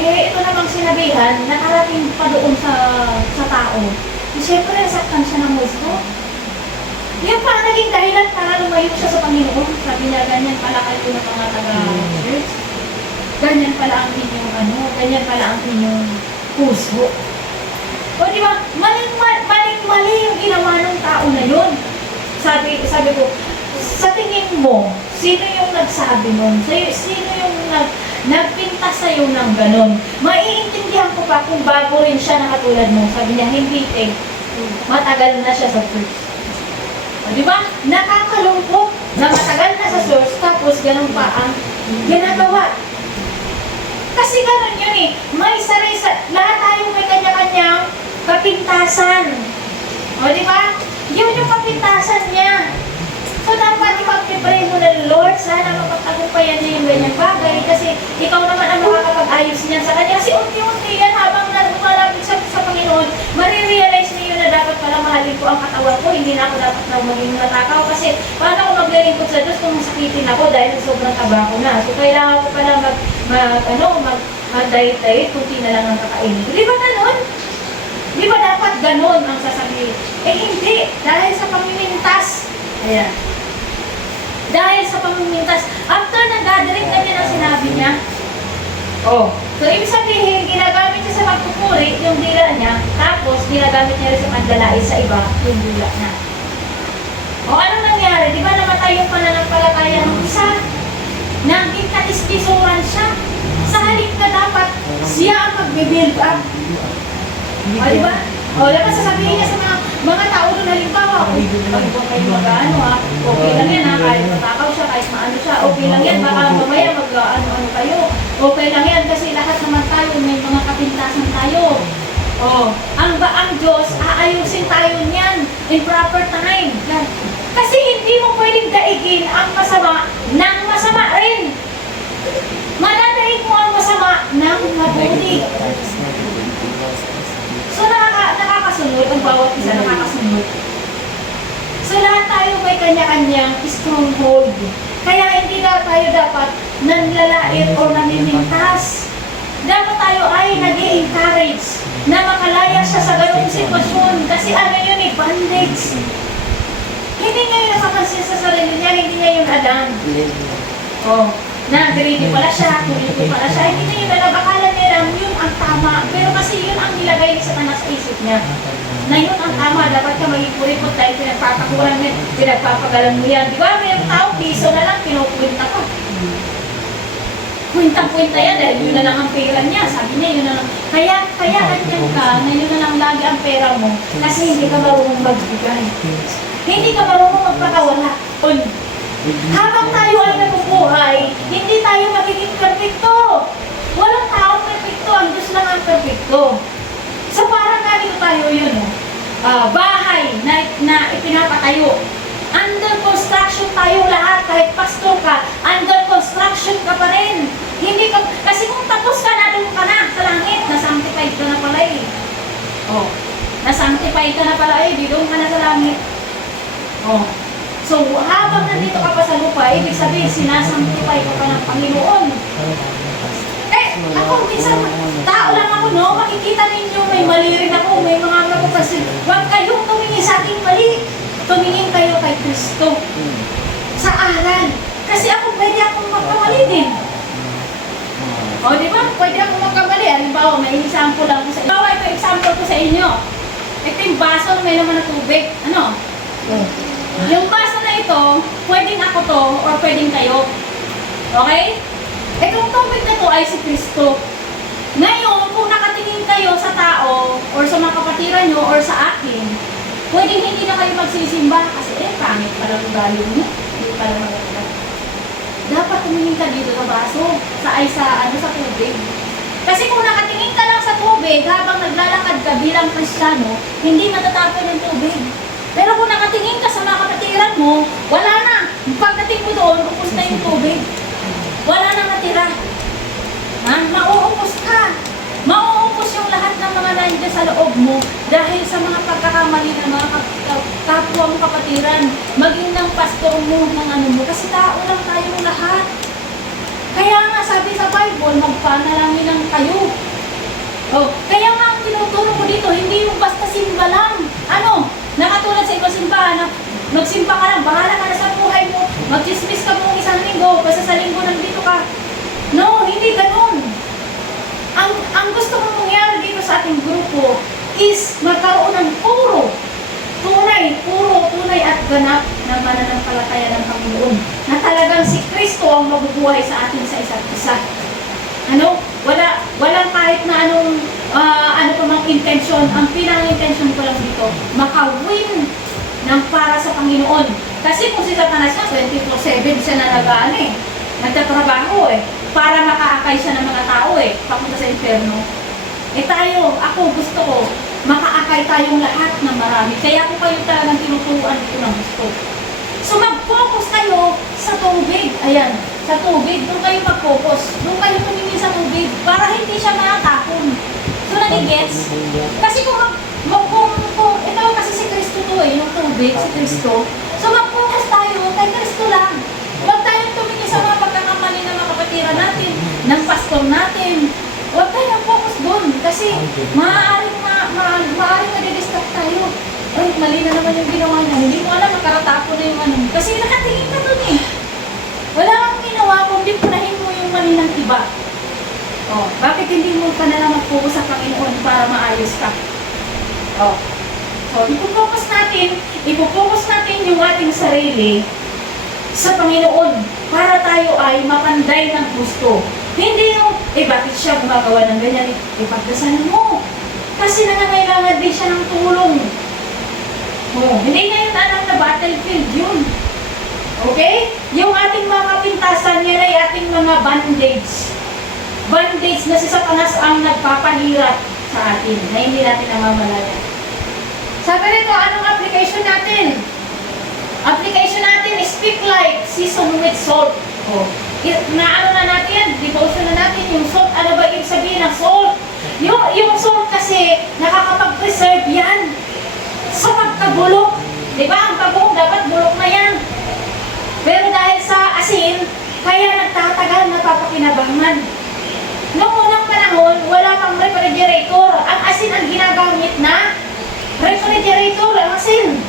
Ito namang sinabihan, nakarating pa doon sa tao. Siyempre, saktan siya ng gusto. Yan pa naging dahilan para lumayo siya sa Panginoon. Sabi niya, ganyan pala kayo ng mga taga-church. Ganyan pala ang ganyan pala ang inyong puso. O di ba, maling-mali yung ginawa ng tao na yun. Sabi ko, sa tingin mo, sino yung nagsabi nun? Sino yung nagpinta sa'yo ng ganon? Maiintindihan ko pa kung bago rin siya na katulad mo. Sabi niya, hindi matagal na siya sa church. O di ba? Nakakalungkot na matagal na sa church, tapos ganon pa ang ginagawa. Kasi ganon yun may lahat tayo may kanya-kanyang kapintasan. O di ba? Yun yung kapintasan niya. So, dapat ipag-pray mo na, Lord, sana mapagtagumpayan niya yung ganyang bagay kasi ikaw naman ang makakapag-ayos niya sa kanya. Kasi unti-unti yan, habang lumalapit sa Panginoon, marirealize niyo na dapat pala mahalin ko ang katawan ko, hindi na ako dapat na maging natakaw kasi paano ako maglilingkod sa Diyos kung masakitin ako dahil sobrang taba ko na. So, kailangan ko pala mag-diet, kunti na lang ang kakainin. Di ba ganun? Di ba dapat ganun ang sasabihin? Hindi, dahil sa pamimintas. Ayan. Dahil sa pamimintas, after ng gathering, ganyan ang sinabi niya. Oh. So, ibig sabihin, ginagamit niya sa pagpupuri yung dila niya, tapos ginagamit niya rin sa pagdalais sa iba yung dila niya. O anong nangyari? Di ba namatay yung pananampalataya ng isa? Naging katisbisuran siya. Sa halip na dapat siya ang mag-build up. O di ba? O dapat sasabihin niya sa mga tao doon, halimbawa, pag huwag kayo mag-ano ha, okay lang yan ha, kahit matakaw siya, kahit maano siya, okay lang yan, baka mamaya mag-ano kayo. Okay lang yan kasi lahat naman tayo, may mga kapintasan tayo. Oh, ang Diyos, aayusin tayo niyan in proper time. Kasi hindi mo pwedeng daigin ang masama ng masama rin. Madadaig mo ang masama ng mabuti. So nakakasunod, ang bawat isa nakakasunod. So lahat tayo may kanya-kanyang stronghold. Kaya hindi na tayo dapat nanlalait o nanimintas. Dapat tayo ay nag-i-encourage na makalaya siya sa ganung sitwasyon. Kasi ano yun eh, bondage. Hindi niya yung nakapansin sa sarili niya, hindi niya yung alam. Oh, na grade pala siya, kulito pala siya, hindi niya yung alam. Akala niya lang yun ang tama. Pero kasi yun ang nilagay ni Satanas sa isip niya. Na yun ang tama, dapat ka magipuripot dahil pinagpapakuran niya, pinagpapagalan mo yan. Di ba, may tao, piso na lang, pinupunta ka. Puwintang-puwinta yan dahil yun na lang ang pera niya. Sabi niya, yun na lang. Kaya andyan ka na yun na lang lagi ang pera mo kasi hindi ka marunong magbigay. Hindi ka marunong magpakawala. Habang tayo ay nabubuhay, hindi tayo magiging perfecto. Walang taong perfecto, ang Diyos lang ang perfecto. So parang ganito tayo yun, bahay na ipinapatayo. Under construction tayo lahat, kahit pastor ka, under construction ka pa rin. Hindi ka, kasi kung tapos ka na, doon ka na sa langit, na-sanctified ka na pala eh. Oh, na-sanctified ka na pala eh, di doon ka na sa langit. Oh, so habang nandito ka pa sa lupa, ibig sabihin, sinasanctify ka pa ng Panginoon. Ako, minsan, tao lang ako, no? Makikita ninyo, may mali rin ako, may mga kapapasin. Huwag kayong tumingin sa ating mali. Tumingin kayo kay Kristo sa aral. Kasi ako pwede akong magkamali din. O, di ba? Pwede akong magkamali. Halimbawa, may example lang ko sa inyo. Ito example ko sa inyo. Ito yung baso na may laman ng tubig. Ano? Yung baso na ito, pwedeng ako to or pwedeng kayo. Okay? Itong tubig na to ay si Kristo. Ngayon, kung nakatingin kayo sa tao or sa mga kapatiran nyo or sa akin, pwedeng hindi na kayo magsisimba kasi pangit pala ang value mo. Hindi pala maganda. Dapat tumingin ka dito sa baso, sa tubig. Kasi kung nakatingin ka lang sa tubig habang naglalakad ka bilang Kristiyano, hindi matatapon yung tubig. Pero kung nakatingin ka sa mga kapatiran mo, wala na. Pagdating mo doon, upos na yung tubig. Wala nang natira. Mauupos ka. Mauupos yung lahat ng mga nandiyan sa loob mo dahil sa mga pagkakamali ng mga kapwa mo kapatiran, maging ng pastor mo, ng ano mo, kasi tao lang tayong lahat. Kaya nga sabi sa Bible, magpanalangin lang kayo. Oh, kaya nga ang tinuturo ko dito, hindi yung basta simba lang. Ano? Nakatulad sa ibang simbahan, magsimba ka lang, bahala ka na sa buhay mo, mag-dismiss ka mong isang linggo, basta sa linggo nandito ka. No, hindi ganun. Ang gusto kong mangyari dito sa ating grupo is magkaroon ng puro tunay at ganap na mananampalataya ng Panginoon. Na talagang si Kristo ang mabubuhay sa atin sa isa't isa. Ano? Walang kahit na ano pa mang intention. Ang pinang-intention ko lang dito, makawin ng para sa Panginoon. Kasi kung si Satanas na 24/7 siya na nagtatrabaho para makaakay siya ng mga tao papunta sa impyerno. Ako gusto ko, makaakay tayong lahat ng marami. Kaya ako kayo talagang tinuturuan dito ng gusto. So mag-focus kayo sa tubig. Ayan, sa tubig, doon kayo mag-focus. Doon kayo tumingin sa tubig para hindi siya makatapon. So nagigets? Kasi kung ito kasi si Kristo to yung tubig, si Kristo. So mag-focus tayo kay Kristo lang. Huwag tayong tumingin sa mga pagkakamali ng mga kapatiran natin, ng pastor natin. Huwag tayong focus doon kasi maaaring nadidistract tayo. Ay, mali na naman yung ginawa niya. Hindi mo alam, makaratapon na yung ano. Kasi nakatingin ka doon Wala kang ginawa kundi punahin mo yung mali ng iba. Oh, bakit hindi mo pa na lang mag-focus sa Panginoon para maayos ka? Oh. So, ipo-focus natin yung ating sarili sa Panginoon para tayo ay mapanday ng gusto. Hindi yung, bakit siya gumagawa ng ganyan? Ipagdasalan mo. Kasi nangangailangan din siya ng tulong. Oh, hindi na yun alam na battlefield yun. Okay? Yung ating mga kapintasan, yan ay ating mga bandage. Bandage na si Satanas ang nagpapahirap sa atin na hindi natin namamalaya. Sabi rito, anong application natin? Application natin is speak life, season with salt. Oh. Na natin yan, devotion na natin yung salt. Ano ba ibig sabihin ng salt? Yung salt kasi nakakapag-preserve yan sa pagkabulok. Diba? Ang pagbuhok dapat bulok na yan. Pero dahil sa asin, kaya nagtatagal, napapakinabangan. Noong unang panahon, wala pang refrigerator. Ang asin ang ginagamit na refrigerator, ang asin.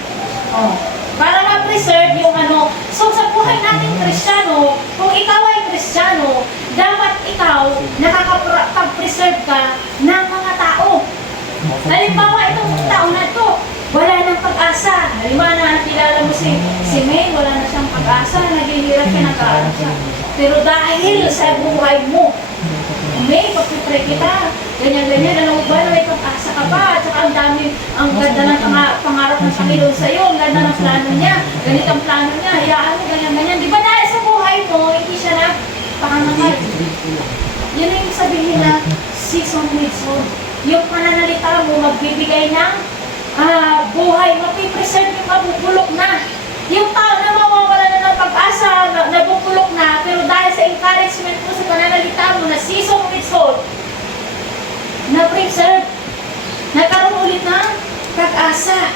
Oh. Para ma-preserve yung ano. So sa buhay nating Kristiyano, kung ikaw ay Kristiyano, dapat ikaw nakakapag-preserve ka ng mga tao. Halimbawa, itong tao na ito, wala nang pag-asa. Halimbawa na kilala mo si May, wala na siyang pag-asa, naghihirap siya, nag-aaral siya. Pero dahil sa buhay mo, May, pagpipray kita, ganyan-ganyan, ano ba na may pag-asa ka pa, at saka ang dami, ang ganda ng pangarap ng Panginoon sa iyo, ang ganda ng plano niya, ganit ang plano niya, hayaan mo, ganyan-ganyan. Di ba dahil sa buhay mo, hindi siya na pangangamal? Yun yung sabihin na season with salt. Yung pananalita mo, magbibigay ng buhay, mapipreserve yung mabubulok na. Yung tao na mawawala na ng pag-asa, nabubulok na, pero dahil sa encouragement mo sa pananalita mo na season with salt, na-preserve, nagkaroon ulit ng pag-asa.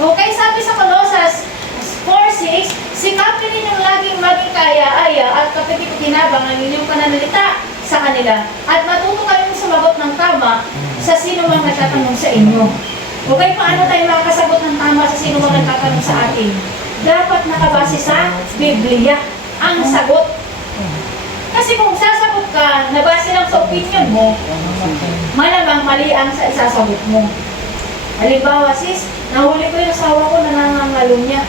Okay, sabi sa Colossus 4:6, sikapin ninyong laging maging kaya-aya at kapitikinabang ang inyong pananalita sa kanila at matuto kayong sumagot ng tama sa sino mang nagtatanong sa inyo. Okay, paano tayo makakasagot ng tama sa sino mang nagtatanong sa atin? Dapat nakabase sa Biblia ang sagot. Kasi kung sasagot ka, na base lang sa opinion mo, malamang mali ang sa isasagot mo. Halimbawa, sis, nahuli ko yung asawa ko na nangangalong niya.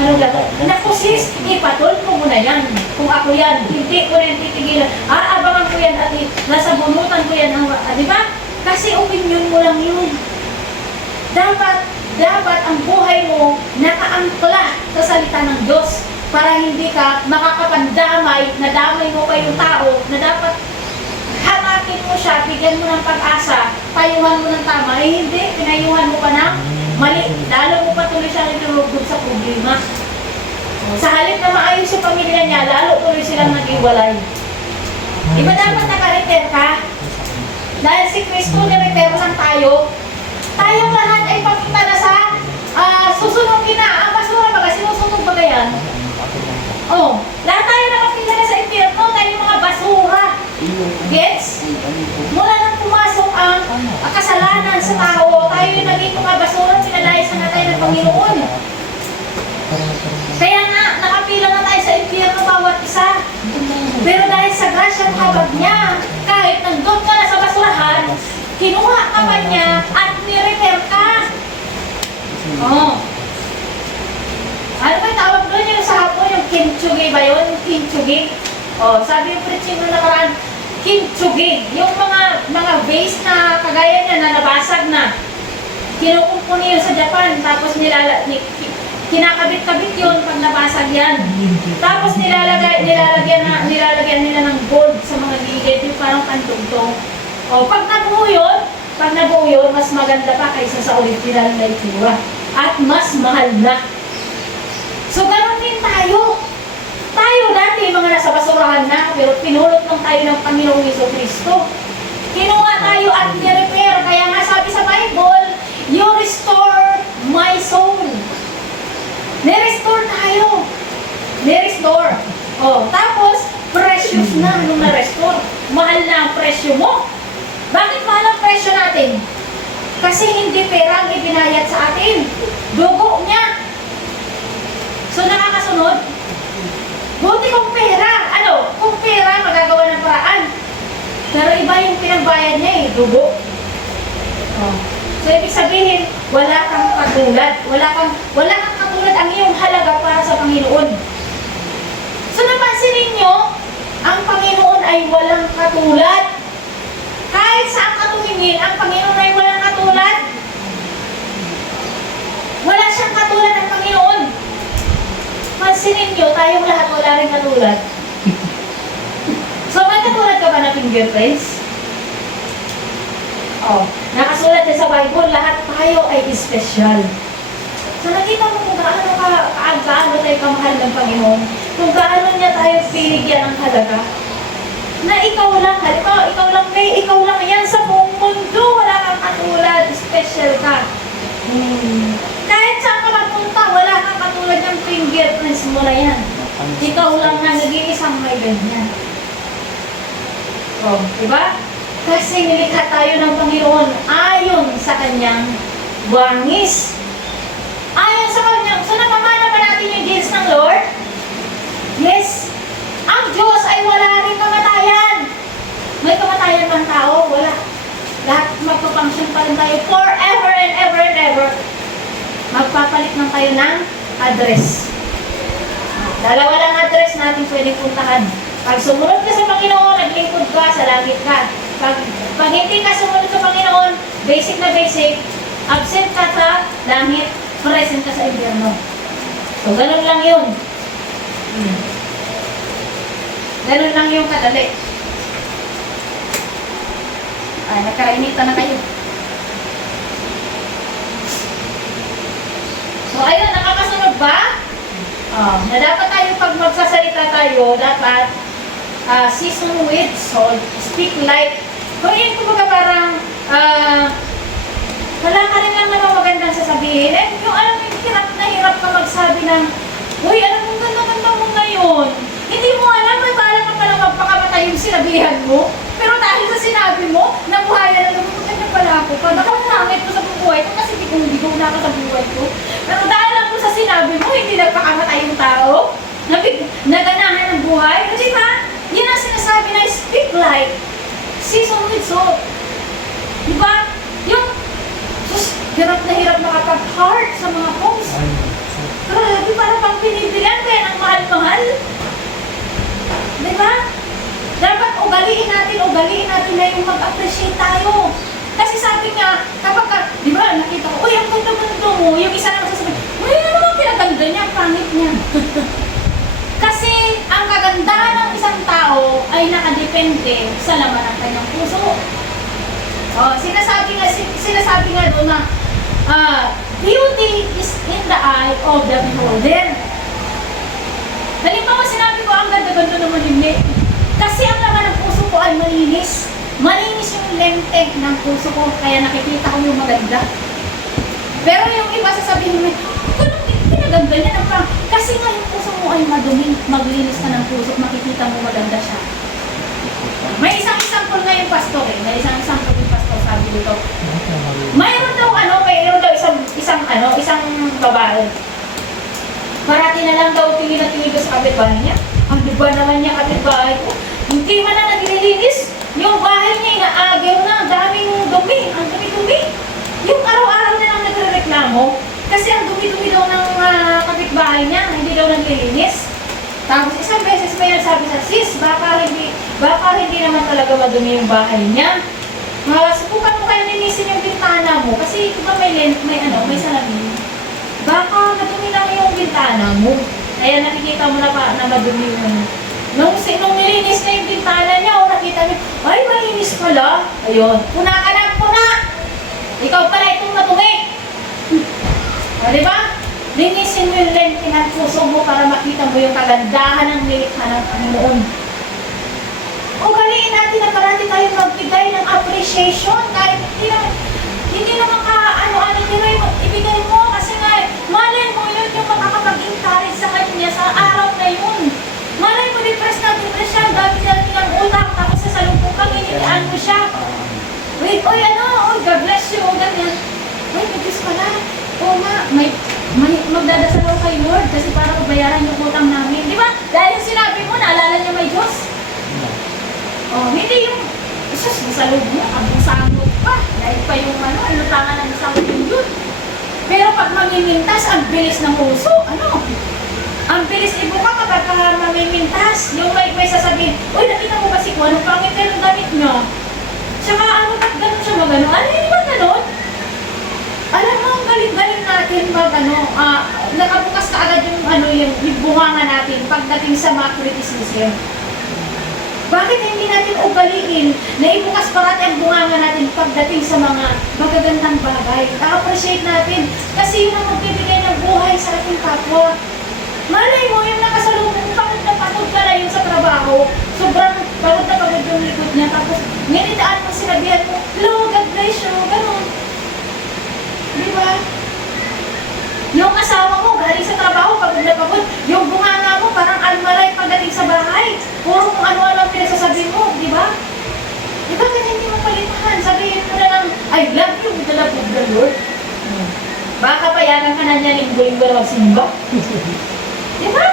Ano gagawin? Naku sis, ipatol ko muna yan. Kung ako yan, hindi ko rin titigilan. Aabangan ko yan at nasa bunutan ko yan. Di ba? Kasi opinion mo lang yun. Dapat ang buhay mo nakaangkla sa salita ng Diyos para hindi ka makakapandamay, nadamay mo pa yung tao na dapat hamakin mo siya, bigyan mo ng pag-asa, payuhan mo ng tama. Eh hindi, pinayuhan mo pa ng mali. Lalo mo pa tuloy siya nilulugod sa problema. Sa halip na maayos yung pamilya niya, lalo tuloy silang nag-iwalay. Iba dapat naka-repair ka? Dahil si Kristo ni-repair lang tayo, tayong lahat ay papunta na sa susunogin na. Ang basura baga, sinusunog baga yan? Oh, lahat tayo nakapila na sa impyerno, tayo yung mga basura. Gets? Mula nang pumasok ang kasalanan sa tao, tayo yung naging mga basura, pinadayas na tayo ng Panginoon. Kaya nga, nakapila na tayo sa impyerno bawat isa. Pero dahil sa grasyang habag niya, kahit nandun ka na sa basurahan, kinuha ka pa niya at ni-repair ka. Oh. Ano ba yung tawag doon yung sa hapon? Yung kintsugi ba yun? Kintsugi? Oh, sabi yung preaching nung nakaraan, kintsugi. Yung mga vase na kagaya niya na nabasag na. Kinukumpuni yun sa Japan, tapos kinakabit-kabit yun pag nabasag yan. Tapos nilalagyan nila ng gold sa mga gilid, yung parang pantugtong. O, pag nabuo yun, mas maganda pa kaysa sa original na itsura. At mas mahal na. So, ganoon din tayo. Tayo dati, mga nasa basurahan na, pero pinulot lang tayo ng Panginoong Jesucristo. Kinuha tayo at ni-repair. Kaya nga sabi sa Bible, you restore my soul. Ni-restore tayo. Ni-restore. O, tapos, precious na nung na-restore. Mahal na ang presyo mo. Bakit mahal ang presyo natin? Kasi hindi pera ang ibinayad sa atin. Dugo niya. So nakakasunod? Buti kung pera, kung pera, magagawa ng paraan. Pero iba yung pinagbayad niya eh, dugo. Oh. So, ibig sabihin, wala kang katulad. Wala kang katulad ang iyong halaga para sa Panginoon. So, napansin ninyo, ang Panginoon ay walang katulad. Kahit saan ka tumingin, ang Panginoon ay walang katulad. Wala siyang katulad ng Panginoon. Pansinin nyo, tayong lahat wala rin katulad. So, may katulad ka ba na fingerprints? Oh, nakasulat din sa Bible, lahat tayo ay espesyal. So, nakita mo kung gaano tayo kamahal ng Panginoon, kung gaano niya tayo pinigyan ng halaga, na ikaw lang, halimbawa, ikaw lang yan sa buong mundo, wala kang katulad, special ka. Kahit saan ka magpunta, wala kang katulad ng fingerprints mo na yan. Ikaw lang na nag-iisang may ganyan. Oh, diba? Kasi nilikha tayo ng Panginoon ayon sa kanyang wangis. Ayon sa kanyang, so napamana ba natin yung deeds ng Lord? Yes. Ang Diyos ay wala rin kamatayan. May kamatayan bang tao? Wala. Lahat magpapunction pa rin tayo forever and ever and ever. Magpapalit lang tayo ng address. Dalawa lang address natin pwedeng puntahan. Pag sumunod ka sa Panginoon, naglingkod ka, sa langit ka. Pag hindi ka sumunod sa Panginoon, basic na basic, absent ka sa langit, present ka sa impyerno. So, ganun lang yun. Ganun lang yung kadali. Ay, nagkarainitan na kayo. So, ayun, nakakasunod ba? Na dapat tayo, pag magsasalita tayo, dapat season with salt, speak light. Kung yun, kumbaga parang, wala ka rin lang naman magandang sasabihin. Eh, yung alam mo, hirap ka magsabi ng, uy, alam mo, ganda-ganda mo ngayon. Hindi mo alam, may bala ka palang magpakamatay yung sinabihan mo. Pero dahil sa sinabi mo, nabuhayan na naman, kanya pala ako. Nakapangit ko sa buhay ko kasi bigong na ako sa buhay ko. Pero dahil lang po sa sinabi mo, hindi nagpakamatay yung tao. Naganahan ng buhay. Di ba? Yan ang sinasabi na speak light. Season with salt. Di ba? Yung, hirap na hirap makapag-heart sa mga posts. Grabe, para pang pinibilan kaya ng mahal-mahal. Di ba? Dapat ugaliin natin na yung mag-appreciate tayo. Kasi sabi niya, kapag, di ba, nakita ko, uy, ang ganda-ganda mo, yung isa na masasabi, uy, ano naman pinaganda niya, pangit niya. Kasi ang kagandahan ng isang tao ay nakadepende sa laman ng kanyang puso. Sinasabi nga doon na, beauty is in the eye of the beholder. Halimbawa, sinabi ko, ang ganda-ganda naman hindi. Kasi ang laman ng puso ko ay malinis. Malinis yung lente ng puso ko, kaya nakikita ko yung maganda. Pero yung iba sasabihin mo, ganun, pinaganda niya ng pang. Kasi nga yung puso mo ay madumi, maglinis ka ng puso, makikita mo maganda siya. May isang example nga yung pastor eh. May isang example yung pastor, sabi dito. Mayroon daw isang babae. Parati na lang daw tingin na tingin sa kapitbahay niya. Ang diba naman niya kapitbahay ko? Hindi man na naglilinis. Yung bahay niya inaagaw na. Daming dumi. Ang dumi-dumi. Yung araw-araw na lang nagre-reklamo. Kasi ang dumi-dumi daw ng kapitbahay niya. Hindi daw naglilinis. Tapos isang beses may nagsabi sa sis, baka hindi naman talaga madumi yung bahay niya. Subukan mo kayo linisin yung bintana mo. Kasi diba may salamin. Baka madumi lang yung bintana mo. Kaya nakikita mo na madumi yung Nung nilinis na yung bintana niya, nakita niya, ay, malinis pala. Ayun, puna ka na, puna! Ikaw pala itong madumi. Diba? Linisin mo yung lente ng puso mo para makita mo yung kagandahan ng nilikha ng Panginoon. Ugaliin natin na parati tayo magbigay ng appreciation kahit hindi naman ano-ano ibigay mo kasi nga malay mo yun yung makakapag-encourage sa kanya sa araw na yun. Malay mo depress siya, dami-dami ng utang tapos sa salubukang initian mo siya. Wait, oy, God bless you, ganyan. May bigis pala. Oo nga, may magdadasal ako kay Lord kasi para mabayaran yung utang namin. Di ba? Dahil yung sinabi mo, naalala niya may Diyos. Oh, hindi yung, isus, sa loob mo, abang-sangot pa. Dahil pa yung inutangan ng isang yun. Pero pag mamimintas, ang bilis ng puso, ang bilis ibuka kapag mamimintas. Yung may sasabihin, uy, nakita mo ba si Kuya? Anong pangit kayo ng damit niya? Tsaka ba't ganun siya magano? Hindi ba ganun? Alam mo, ang galing-galing natin nakabukas ka agad yung bunganga natin pagdating sa mga criticism. Bakit hindi natin ugaliin na ibukas pa natin ang bunganga natin pagdating sa mga magagandang bagay? Na-appreciate natin kasi yun ang magbibigay ng buhay sa ating kapwa. Malay mo, yung nakasalubong, pagod na pagod ka na yun sa trabaho, sobrang pagod na pagod yung likod niya, tapos nginitaan mo, sinabihan mo, hello, God bless you, ganun. Di ba? Yung asawa mo, galing sa trabaho, pagod na pagod, yung bunganga mo, parang almalay pagdating sa bahay, puro kung ano-ano ang pinagsasabi mo, di ba? Di ba kaya hindi mo palitahan, sabihin mo na lang, I love you with the love of the Lord. Baka payagan ka na niya, linggo-linggo na magsimba. Di ba?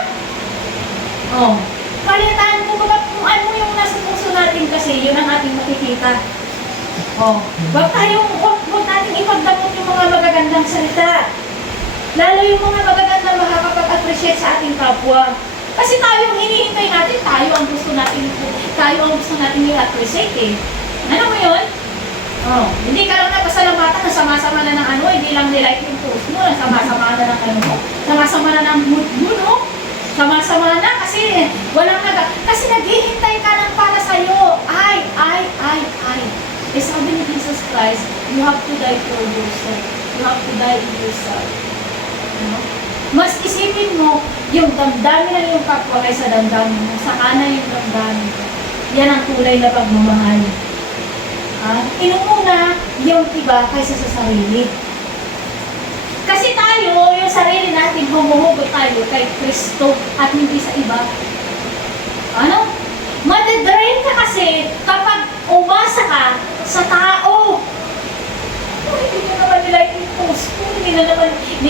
Oh. Palitaan mo ba kung ano yung nasa puso natin kasi yun ang ating makikita. Oh. Huwag natin ipagdamot yung mga magagandang salita. Lalo yung mga magagandang makakapag-appreciate sa ating kapwa. Kasi tayo yung hinihintay natin, tayo ang gusto natin i-appreciate eh. Ano mo yun? Oh. Hindi ka lang napasalamatan na sama-sama na ng hindi lang nilike yung post mo, sama-sama na ng sama-sama na ng mood mo, no? Sama-sama na kasi kasi naghihintay ka ng para sa'yo. Ay. Eh sabi ni Jesus Christ, you have to die for yourself. You have to die in yourself. Ano? Mas isipin mo, yung damdamin na yung kapwa kaysa damdamin mo, saka na yung damdamin mo. Yan ang tunay na pagmamahal. Inuna yung iba kaysa sa sarili. Kasi tayo, yung sarili natin, humuhugot tayo kay Kristo at hindi sa iba. Madidrain ka kasi kapag umasa ka sa tao. Hindi na naman nila i-post ko. Hindi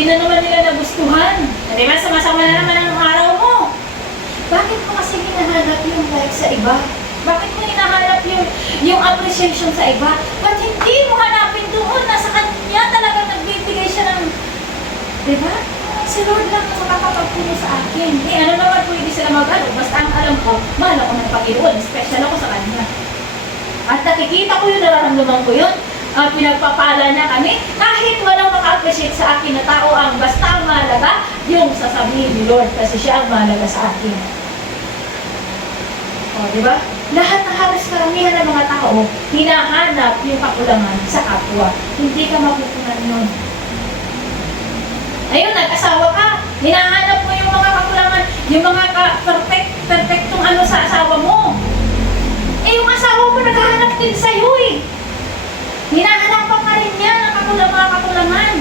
na naman nila nagustuhan. Di ba, sama-sama na naman ang araw mo. Bakit mo kasi hinahanap yung like sa iba? Bakit mo hinahanap yung appreciation sa iba? Ba't hindi mo hanapin doon na sa kanya talagang nagbibigay siya ng... Diba? Si Lord lang ang makakapagpuno sa akin. Ano naman pwede sila mag-alok? Basta ang alam ko, mahal ako ng Panginoon. Special ako sa kanya. At nakikita ko yun, nararamdaman ko yun. Pinagpapala niya kami. Kahit walang maka-appreciate sa akin na tao ang basta ang mahalaga, yung sasabihin ni Lord kasi siya ang mahalaga sa akin. Diba? Lahat na halos karamihan ng mga tao, hinahanap yung kakulangan sa kapwa. Hindi ka mapupunan yun. Ayun, nag-asawa ka, hinahanap mo yung mga kakulangan, yung mga perfectong sa asawa mo. Yung asawa mo naghahanap din sa'yo eh. Hinahanapan ka rin niya ng mga kakulangan.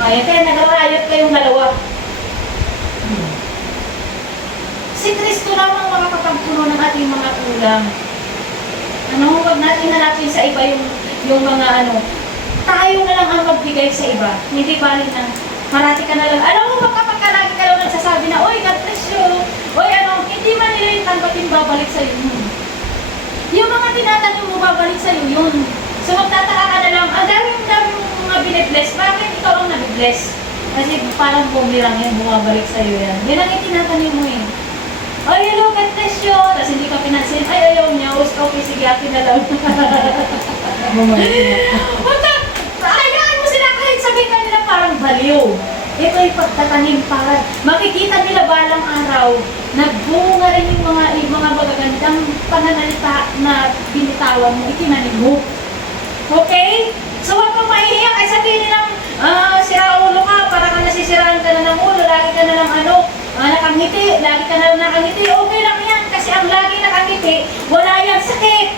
Kaya nag-riot kayong dalawa. Si Kristo lamang makakapagpuno ng ating mga kulang. Huwag natin hanapin sa iba yung mga tayo na lang ang magbigay sa iba. Hindi bali na marati ka na lang. Alam mo, kapag lagi ka lang nagsasabi na, oy, God bless you. Oy, hindi man nila yung tanggapin babalik sa'yo yun. Yung mga tinatanong mo, babalik sa'yo yun. So, magtataka ka na lang, ang dami mga binibless. Bakit ikaw ang nabibless? Kasi parang bumirang yan, bumabalik sa'yo yan. Yan ang itinatanong mo eh. Ay, hello, God bless you. Tapos hindi ka pinansin. Ay, ayaw niya. Okay, sige, akin na lang. Hayaan mo sila kahit sabihin ka nila parang baliw. Ito ay pagtatanim para makikita nila balang araw nagbunga rin yung mga magagandang pananalita na binitawan mo, itinanim mo. Okay? So, huwag kang mahihiyak. Ay sabihin nilang, sira ulo ka, para ka nasisiraan ka na ng ulo, lagi ka na lang nakangiti, lagi ka na nakangiti, okay lang yan, kasi ang lagi nakangiti, wala yan sakit.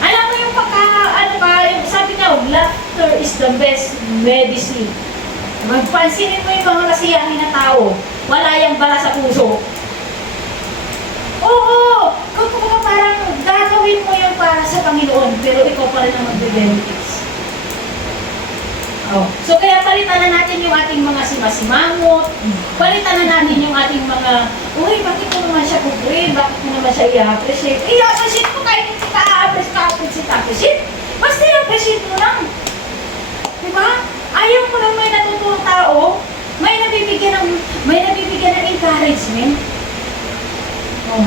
Alam mo yung yung sabi niya, laughter is the best medicine. Magpansinin mo yung mga kasiyahin na tao, wala yung bara sa puso. Oo, kung parang gagawin mo yun para sa Panginoon, pero ikaw pa rin ang magbe-benefits. Oh. So kaya palitan na natin yung ating mga simasimangot, palitan na natin yung ating mga, uy, bakit mo naman siya kukurin, bakit mo naman siya i-appreciate? I-appreciate mo kahit hindi ka appreciate. Basta i-appreciate mo lang. Diba? Ayaw mo lang may natutulong tao, may nabibigyan ng encouragement. Oh.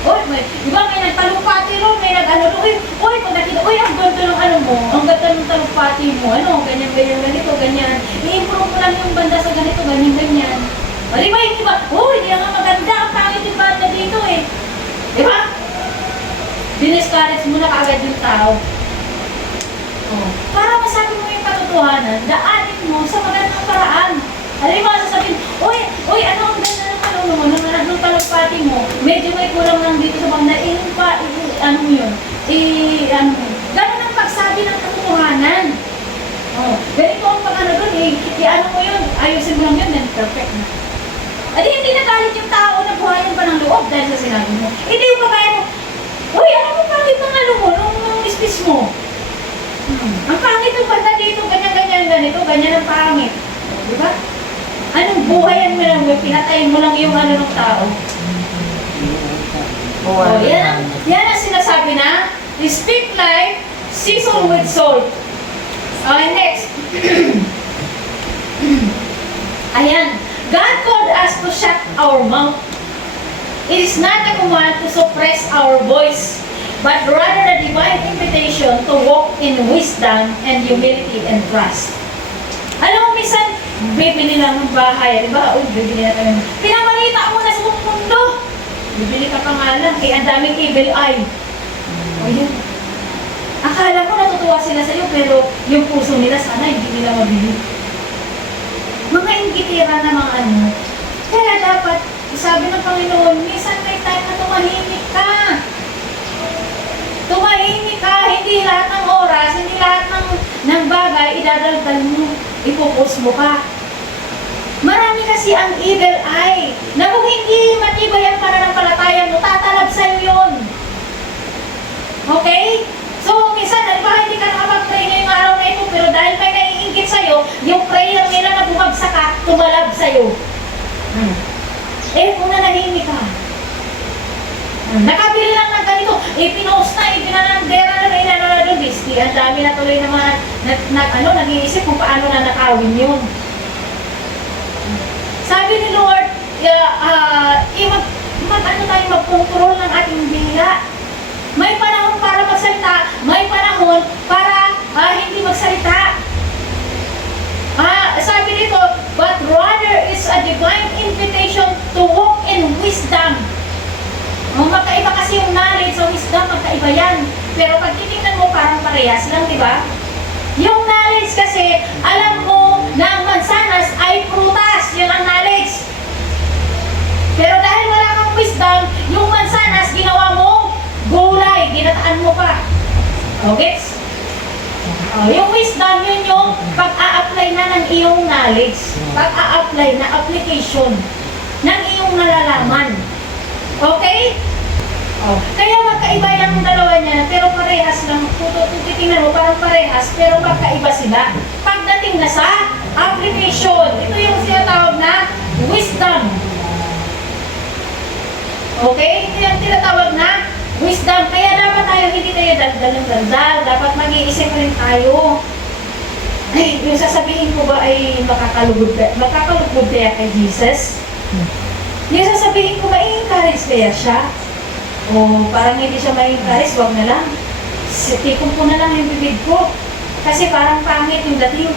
Uy, diba may nagtalumpati ro, may nag-ano, uy, pag nakita, uy, ang ganda ng ano mo, ang ganda ng talumpati mo, ano, ganyan, ganito, ganyan. I-improve mo lang yung banda sa ganito, ganyan. O, diba, hindi ba, hindi nga maganda, ang pangit yung banda dito eh. Diba? Diniscourage mo na kaagad yung tao. Oh. Para masabi mo yung katotohanan, daanin mo sa magandang paraan. Alam mo, sasabihin, uy, ano ang ganda ng ano mo, nung talumpati mo, medyo may kulang lang dito sa banda, ano yun, gano'n ang pagsabi ng katotohanan. Oh, ganito ang pag-ano doon, i-ano mo yun, ayusin mo lang yun, then perfect na. At hindi nagalit yung tao na buhayan pa ng loob dahil sa sinabi mo. Hindi yung babae mo, uy, ano mo pangit ng ano mo, nung speech mo? Ang pangit yung banda dito, ganyan, ganito, ganyan ang pangit. Diba? Anong buhayan mo lang, pinatayin mo lang yung ano ng tao. Yan ang sinasabi na, speak life, season with salt. Okay, next. Ayan. God called us to shut our mouth. It is not a command to suppress our voice, but rather a divine invitation to walk in wisdom and humility and trust. Alam mo, minsan, bibili lang ng bahay, di ba? Bibili na kami. Pinamalita mo na sa buong mundo. Bibili ka pa nga lang, ang daming evil eye. O yun. Akala mo natutuwa sila sa'yo, pero yung puso nila sana hindi nila mabili. Mga inggitira na mga ano. Kaya dapat, sabi ng Panginoon, minsan may time na tumahimik ka. Tumahimik ka, hindi lahat ng oras, hindi lahat ng bagay, idadaldal mo, ipupus mo ka. Marami kasi ang evil eye, na kung hindi matibay ang pananampalataya mo, tatalab sa'yo yun. Okay? So, minsan, hindi ka nakapag-pray ngayong araw na ito, pero dahil may naiingit sa'yo, yung prayer nila na bumagsak ka, tumalab sa'yo. Kung nanahimik ka. Nakabili lang ng ganito, pinost na, pinanandera na inanala doon, Bisti. Ang dami na tuloy naman nag-iisip kung paano na nakawin yun. Sabi ni Lord, mag-control ng ating dila. May panahon para magsalita, may panahon para hindi magsalita. Sabi dito, but rather is a divine invitation to walk in wisdom. Magkaiba kasi yung knowledge sa wisdom, magkaiba yan. Pero pag titignan mo, parang parehas lang, di ba? Yung knowledge kasi, alam mo na ang mansanas ay prutas. Yun ang knowledge. Pero dahil wala kang wisdom, yung mansanas, ginawa mo gulay, ginataan mo pa. Okay? Yung wisdom, yun yung pag-a-apply na ng iyong knowledge. Pag-a-apply na application ng iyong nalalaman. Okay? Kaya magkaiba yung dalawa niya, pero parehas lang. Kung titingnan mo, parang parehas, pero magkaiba sila. Pagdating na sa application, ito yung sinatawag na wisdom. Okay? Ito yung tinatawag na wisdom. Kaya dapat tayo, hindi tayo daldal. Dapat mag-iisip rin tayo. Ay, yung sasabihin ko ba ay makakalugod kaya kay Jesus? Yung sasabihin ko, ma-encourage kaya siya? O parang hindi siya ma-encourage, wag na lang. Tikong ko na lang yung bibig ko. Kasi parang pangit yung dating.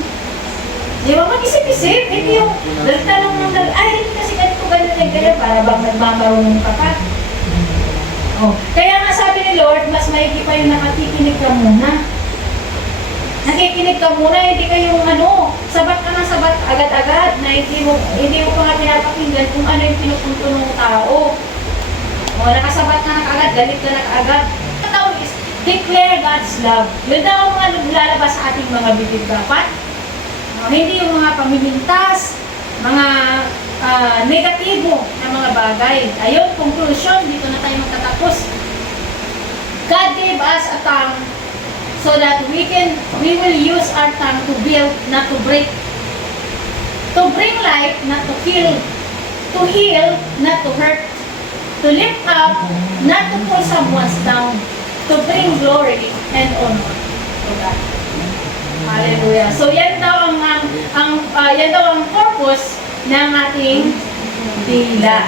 Di ba? Mag-isip-isip. Hindi yung talong ng ay, hindi kasi ganito, ganyan, para bang nagmamarunong ka pa. Kaya nga sabi ni Lord, mas maigi pa yung nakatikinig ka muna. Nakikinig ka muna, hindi kayong sabat ka ng sabat agad-agad, na hindi mo pa nga pinapakinggan kung ano yung pinupunto ng tao. Nakasabat ka na agad, galit ka na agad. Ang tawag is, declare God's love. Yun daw ang mga lalabas sa ating mga bibig dapat. Hindi yung mga pamimintas, mga negatibo na mga bagay. Ayun, conclusion, dito na tayo magtatapos. God gave us a tongue so that we will use our tongue to build, not to break. To bring life, not to kill. To heal, not to hurt. To lift up, not to pull someone down. To bring glory and honor to God. Hallelujah. So yan daw ang purpose ng ating dila.